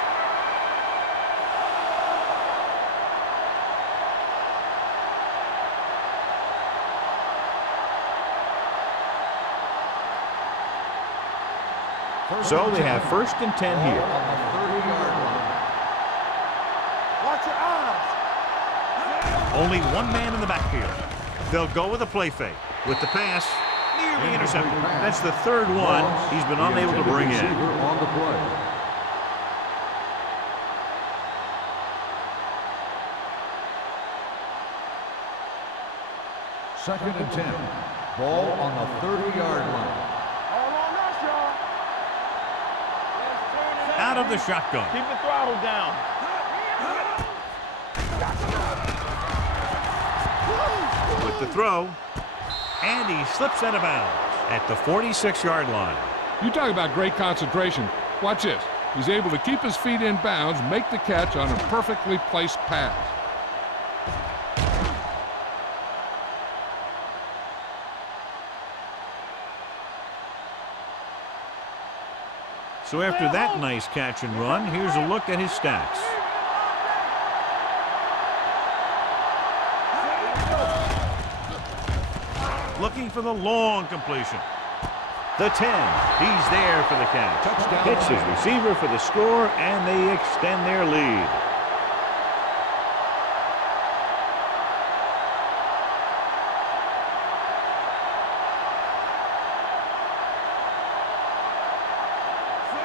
So they have 1st and 10 here. On the 30-yard line. Watch your eyes. Only one man in the backfield. They'll go with a play fake. With the pass, nearly intercepted. That's the 3rd one he's been unable to bring in. On the play. Second and 10. Ball on the 30-yard line. All on us, y'all. Out of the shotgun. Keep the throttle down. With the throw, and he slips out of bounds at the 46-yard line. You talk about great concentration. Watch this. He's able to keep his feet in bounds, make the catch on a perfectly placed pass. So after that nice catch and run, here's a look at his stats. Looking for the long completion. The 10. He's there for the catch. Touchdown. Hits his receiver for the score, and they extend their lead.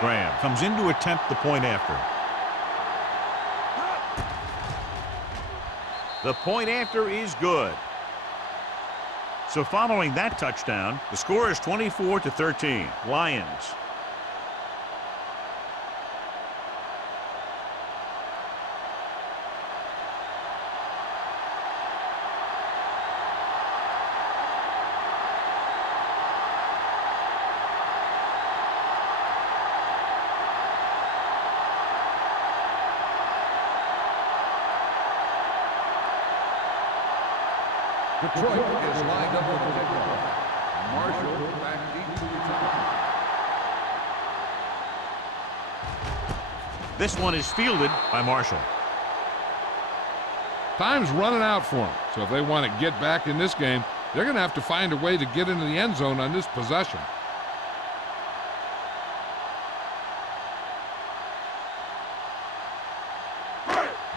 Graham comes in to attempt the point after. The point after is good. So following that touchdown, the score is 24-13. Lions. Detroit is lined up with the kickoff. Marshall back deep to return. This one is fielded by Marshall. Time's running out for them, so if they want to get back in this game, they're going to have to find a way to get into the end zone on this possession.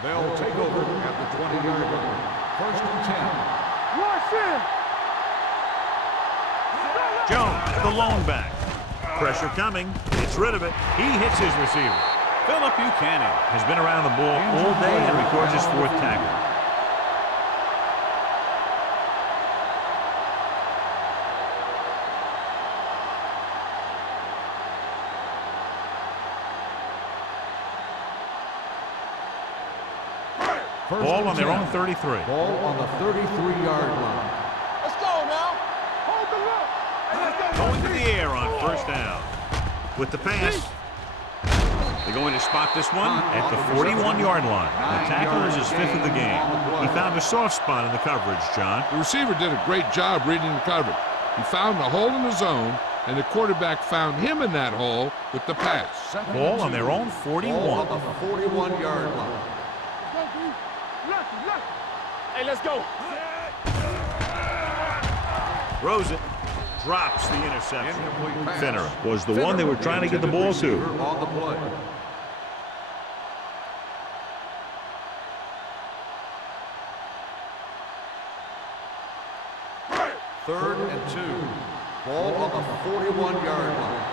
They'll take over at the 20-yard line. 1st and 10. Rush in. Jones, the lone back. Pressure coming. Gets rid of it. He hits his receiver. Philip Buchanan has been around the ball all day and records his 4th tackle. Ball on their own 33. Ball on the 33-yard line. Let's go now. Hold the look. Hey, let's go. Going to the air on 1st down. With the pass, they're going to spot this one at the 41-yard line. The tackle is his 5th of the game. He found a soft spot in the coverage, John. The receiver did a great job reading the coverage. He found a hole in the zone, and the quarterback found him in that hole with the pass. Ball on their own 41. Ball on the 41-yard line. Hey, let's go. Throws it. Drops the interception. Incomplete pass. Finner was the one they were trying to get the ball to. On the play. Third and 2. Ball on the 41-yard line.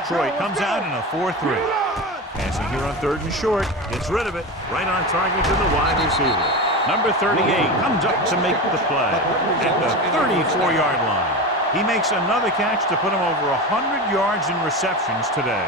Detroit comes out in a 4-3. Passing here on 3rd and short. Gets rid of it. Right on target to the wide receiver. Number 38 comes up to make the play at the 34-yard line. He makes another catch to put him over 100 yards in receptions today.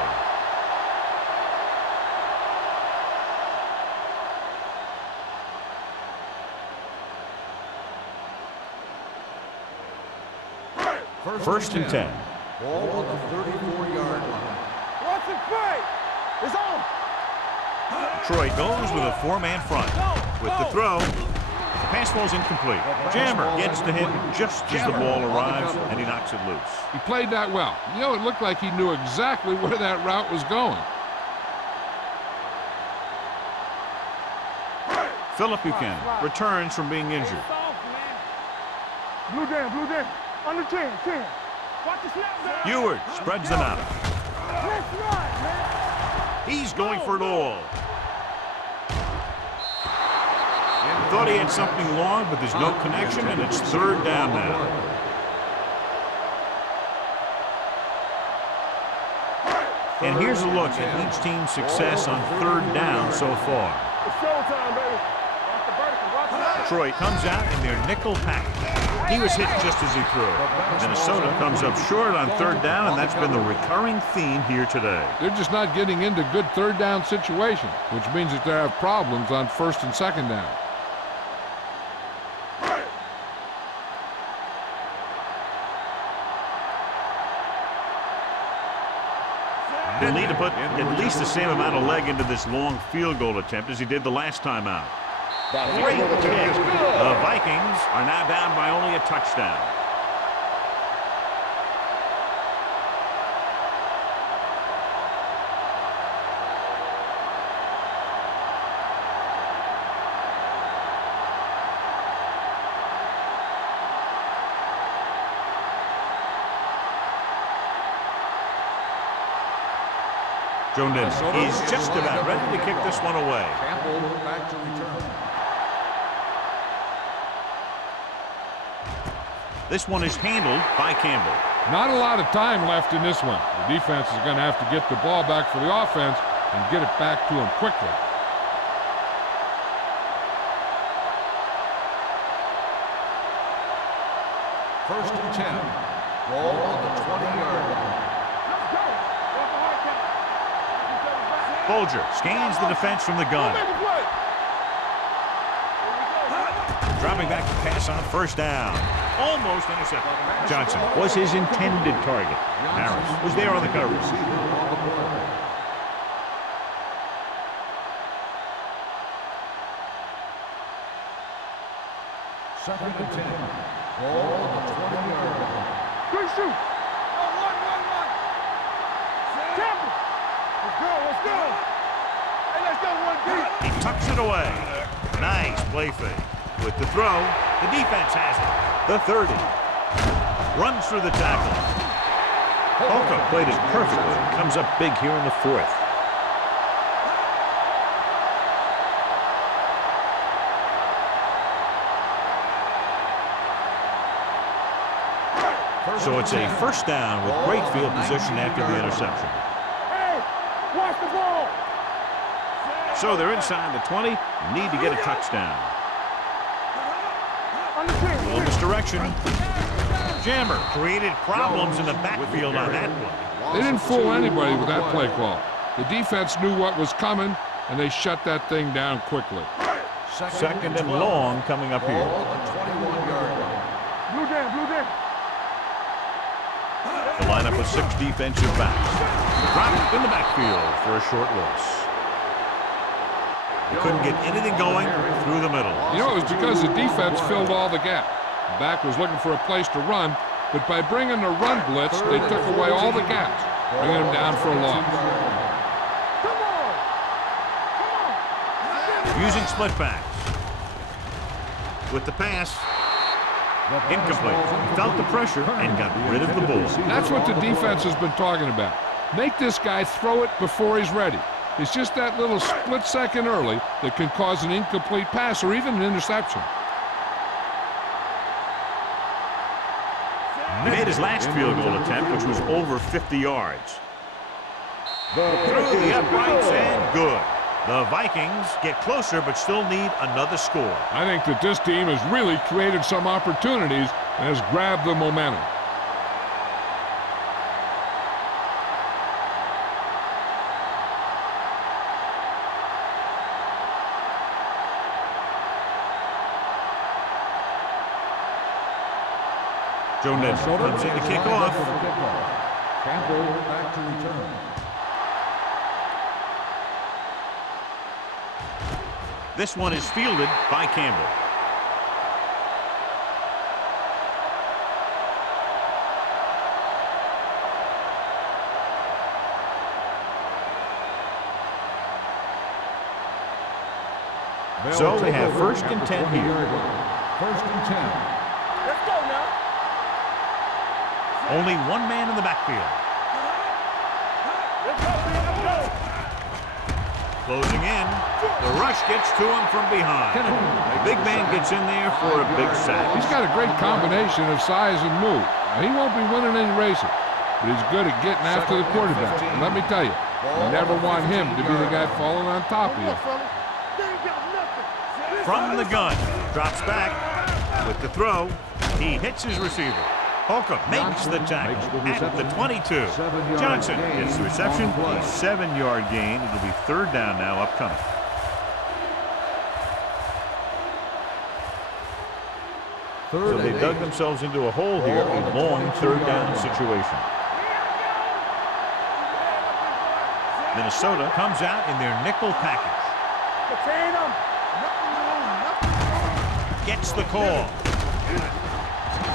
First and 10. Ball on the 34-yard line. Watch it play. It's on. Detroit goes with a 4-man front. With the throw, the pass falls incomplete. Jammer gets the hit just as the ball arrives, and he knocks it loose. He played that well. You know, it looked like he knew exactly where that route was going. Philip Buchanan returns from being injured. Blue down. Under 10. Watch the snap down. Eward spreads them out. Let's run, man. He's going for it all. Thought he had something long, but there's no connection, and it's 3rd down now. And here's a look at each team's success on 3rd down so far. It's showtime, baby. Watch the vertical. Watch the Detroit comes out in their nickel package. He was hit just as he threw. Minnesota comes up short on 3rd down, and that's been the recurring theme here today. They're just not getting into good 3rd down situations, which means that they have problems on 1st and 2nd down. He'll need to put at least the same amount of leg into this long field goal attempt as he did the last time out. Great kick. The Vikings are now down by only a touchdown. Joe Denton is just about ready to kick this one away. Campbell back to return. This one is handled by Campbell. Not a lot of time left in this one. The defense is going to have to get the ball back for the offense and get it back to him quickly. First and 10. Ball on the 20-yard line. Let's go. Walk the hard count. Bolger scans the defense from the gun. Make a play. Dropping back to pass on 1st down. Almost intercepted. Johnson was his intended target. Harris was there on the coverage. Second and 10. Ball on the 20-yard line. Good shoot. One. Campbell. Let's go. Hey, let's go 1 deep. He tucks it away. Nice play fake. With the throw, the defense has it. The 30. Runs through the tackle. Holcomb played it perfectly. Comes up big here in the 4th. So it's a first down with great field position after the interception. Hey, watch the ball. So they're inside the 20, need to get a touchdown. A little misdirection. Jammer created problems in the backfield on that play. They didn't fool anybody with that play call. The defense knew what was coming, and they shut that thing down quickly. Second and long coming up here. Blue down, blue down. The lineup of 6 defensive backs. Dropped in the backfield for a short loss. He couldn't get anything going through the middle. You know, it was because the defense filled all the gap. The back was looking for a place to run, but by bringing the run blitz, they took away all the gaps, bringing him down for a loss. Come on. Come on. Using split backs. With the pass. Incomplete. He felt the pressure and got rid of the ball. That's what the defense has been talking about. Make this guy throw it before he's ready. It's just that little split second early that can cause an incomplete pass or even an interception. He made his last field goal attempt, which was over 50 yards. Through the uprights and good. The Vikings get closer but still need another score. I think that this team has really created some opportunities and has grabbed the momentum. Joe Ned comes in to kick off. Campbell back to return. This one is fielded by Campbell. So they have first and 10 here. First and 10. Let's go now. Only one man in the backfield. Let's go, B. Let's go. Closing in. The rush gets to him from behind. The big man gets in there for a big sack. He's got a great combination of size and move. Now, he won't be winning any races, but he's good at getting after the quarterback. And let me tell you, you never want him to be the guy falling on top of you. They ain't got nothing. From the gun. Drops back. With the throw. He hits his receiver. Holcomb makes the tackle at the 22. Johnson gets the reception. A 7-yard gain. It'll be third down now upcoming. So they dug themselves into a hole here. A long third down situation. Minnesota comes out in their nickel package. Contain them. Gets the call.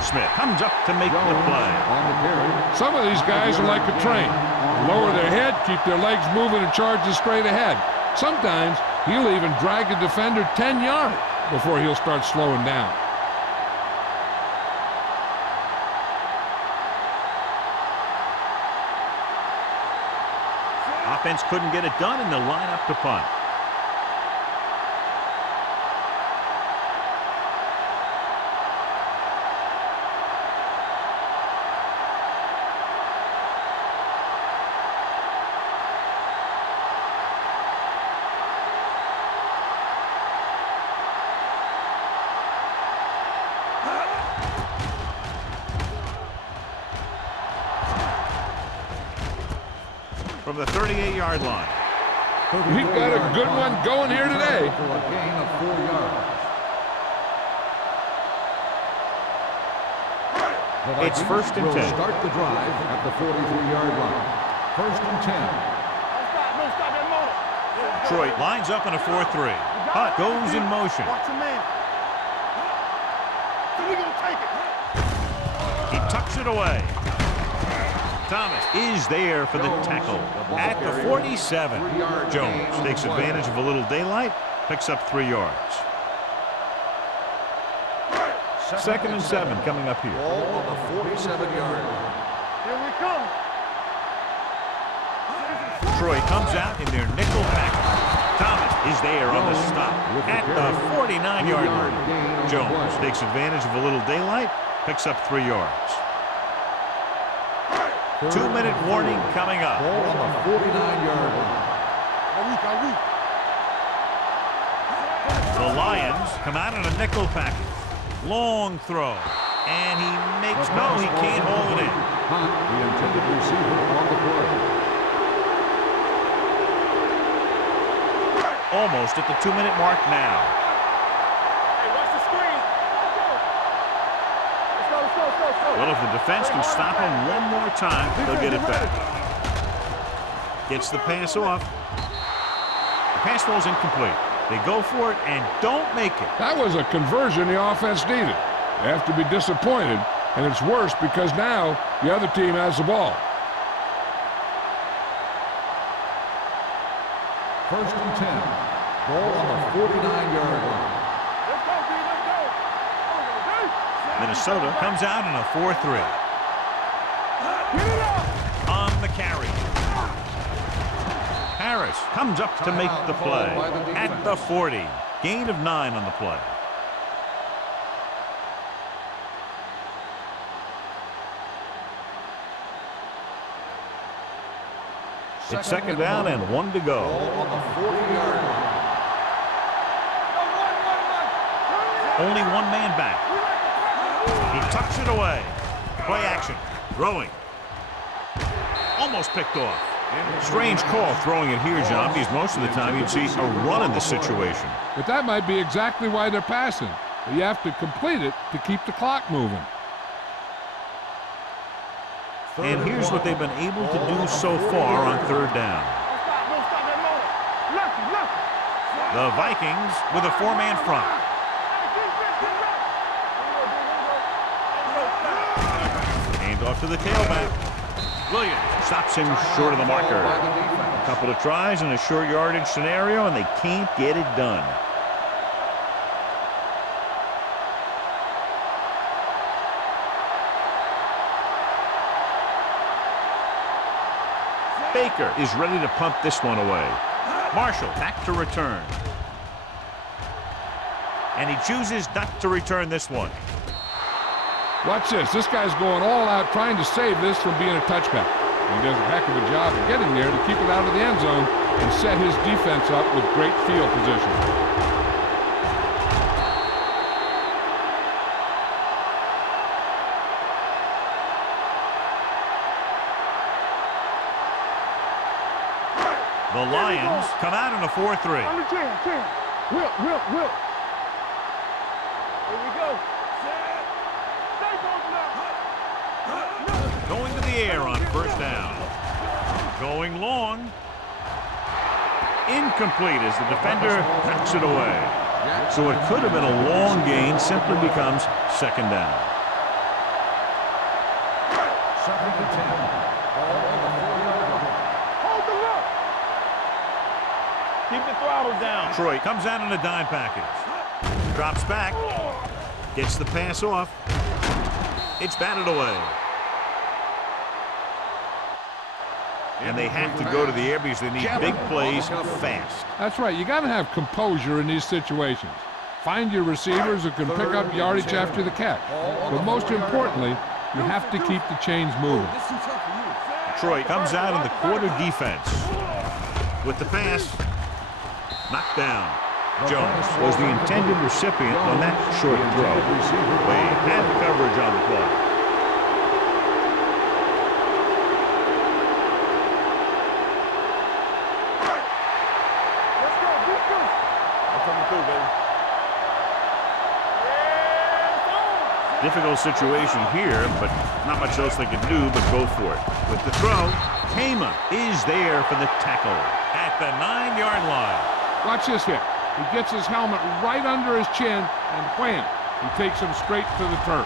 Smith comes up to make the play. Some of these guys are like a train. Lower their head, keep their legs moving, and charge straight ahead. Sometimes he'll even drag a defender 10 yards before he'll start slowing down. Offense couldn't get it done, and they'll line up to punt. From the 38-yard line. We've got a good one going here today. For a gain of 4 yards. It's first and 10. Start the drive at the 43-yard line. First and 10. No, stop that motor. Detroit lines up in a 4-3. Hutt goes in motion. Watch your man. So we gonna take it. He tucks it away. Thomas is there for the tackle at the 47. Jones takes advantage of a little daylight, picks up 3 yards. Second and 7 coming up here. Ball on the 47-yard line. Here we come. Troy comes out in their nickel package. Thomas is there on the stop at the 49-yard line. Jones takes advantage of a little daylight, picks up 3 yards. 2-minute warning coming up. Ball on the 49-yard line. The Lions come out in a nickel package. Long throw. And he makes, no, he can't hold it in. Hunt, the intended receiver on the play. Almost at the 2-minute mark now. Hey, watch the screen. Let's go, let's go, let's go, let's go. Well, if the defense can stop him one more time, they'll get it back. Gets the pass off. The pass falls incomplete. They go for it and don't make it. That was a conversion the offense needed. They have to be disappointed, and it's worse because now the other team has the ball. First and 10. Ball on the 49-yard line. Let's go, D, let's go. Minnesota comes out in a 4-3. On the carry. Harris comes up to make the play at the 40. Gain of 9 on the play. It's second down and 1 to go. Ball on the 40-yard line. Only one man back. He tucks it away. Play action. Throwing. Almost picked off. Strange call throwing it here, John, because most of the time you'd see a run in this situation. But that might be exactly why they're passing. You have to complete it to keep the clock moving. And here's what they've been able to do so far on third down. Don't stop that motor. Lucky, lucky. The Vikings with a 4-man front. Hand off to the tailback. Williams stops him short of the marker. A couple of tries in a short yardage scenario, and they can't get it done. Baker is ready to punt this one away. Marshall back to return. And he chooses not to return this one. Watch this. This guy's going all out trying to save this from being a touchback. He does a heck of a job of getting there to keep it out of the end zone and set his defense up with great field position. The Lions come out in a 4-3. On the 10. Whip. Here we go. Stay close now. Going to the air on first down. Going long. Incomplete as the defender knocks it away. So it could have been a long gain, simply becomes second down. Second and 10. Ball on the 40-yard line. Hold the look. Keep the throttle down. Troy comes out in a dime package. Drops back. Gets the pass off. It's batted away. And they have to go to the air because they need big plays fast. That's right. You got to have composure in these situations. Find your receivers who can pick up yardage after the catch. But most importantly, you have to keep the chains moving. Troy comes out in the quarter defense. With the pass, knocked down. Jones was the intended recipient on that short throw. They had coverage on the play. Let's go. I'm coming through, baby. Difficult situation here, but not much else they can do but go for it. With the throw, Kama is there for the tackle at the 9-yard line. Watch this hit. He gets his helmet right under his chin, and wham, he takes him straight to the turf.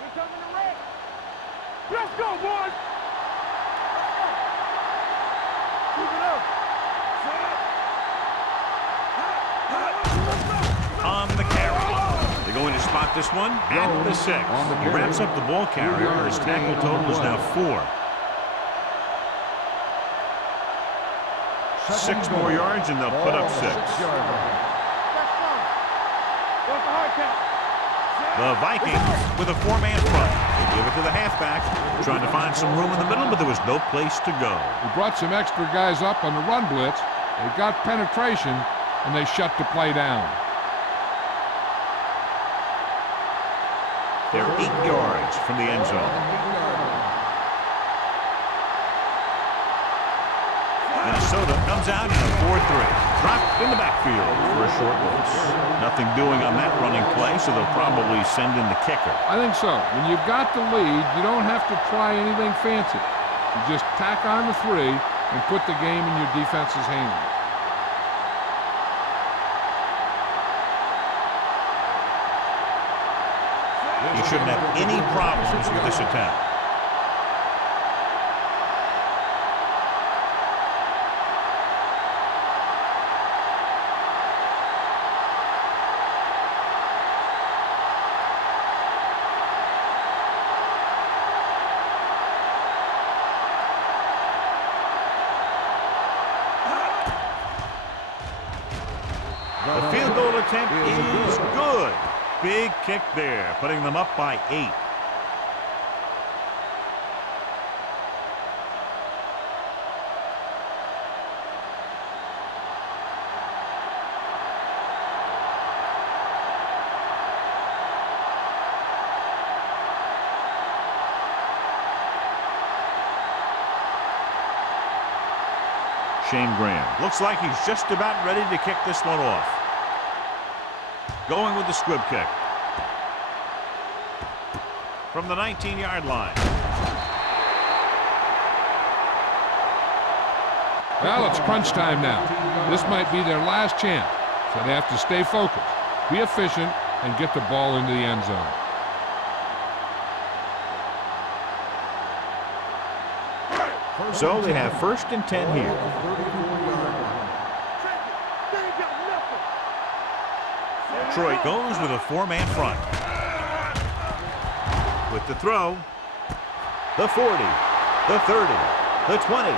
We're coming to red. Let's go, boys. Keep it up. On the carry. They're going to spot this one at the 6. He wraps up the ball carrier. His tackle total is now 4. 6 more yards and they'll put up 6. The Vikings with a 4-man front. They give it to the halfback, trying to find some room in the middle, but there was no place to go. He brought some extra guys up on the run blitz. They got penetration, and they shut the play down. They're 8 yards from the end zone. Minnesota comes out in a 4-3. Dropped in the backfield for a short loss. Nothing doing on that running play, so they'll probably send in the kicker. I think so. When you've got the lead, you don't have to try anything fancy. You just tack on the 3 and put the game in your defense's hands. He shouldn't have any problems with this attempt. The field goal attempt is good. Big kick there, putting them up by 8. Shane Graham looks like he's just about ready to kick this one off. Going with the squib kick. From the 19-yard line. Well, it's crunch time now. This might be their last chance, so they have to stay focused, be efficient, and get the ball into the end zone. So they have 1st and 10 here. Detroit goes with a 4-man front. With the throw, the 40, the 30, the 20,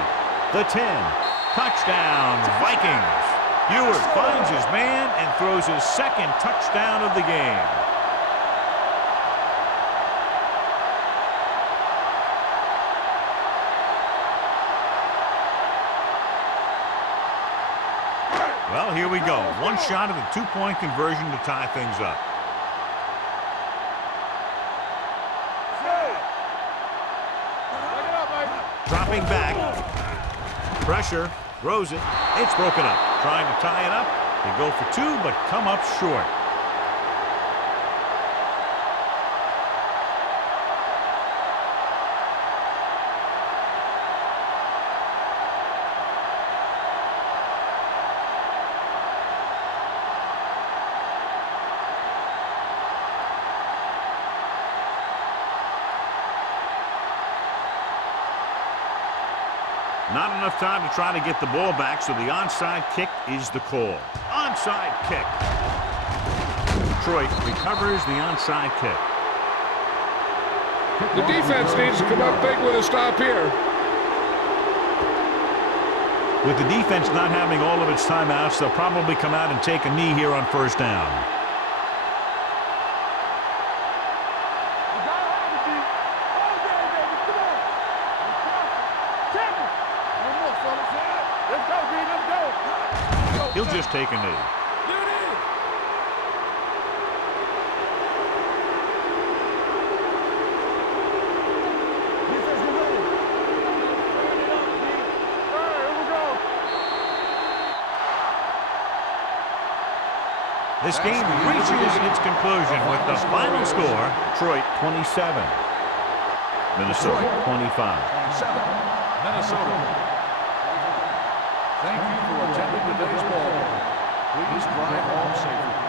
the 10. Touchdown, Vikings. Ewert finds his man and throws his 2nd touchdown of the game. Well, here we go. One shot at the 2-point conversion to tie things up. Dropping back. Pressure. Throws it. It's broken up. Trying to tie it up. They go for 2, but come up short. Not enough time to try to get the ball back, so the onside kick is the call. Onside kick. Detroit recovers the onside kick. The defense needs to come up big with a stop here. With the defense not having all of its timeouts, they'll probably come out and take a knee here on 1st down. He'll just take a knee. This game reaches its conclusion with the final score, Detroit 27, Minnesota 25. Minnesota. Thank you for attending today's ball game. Please drive home safely.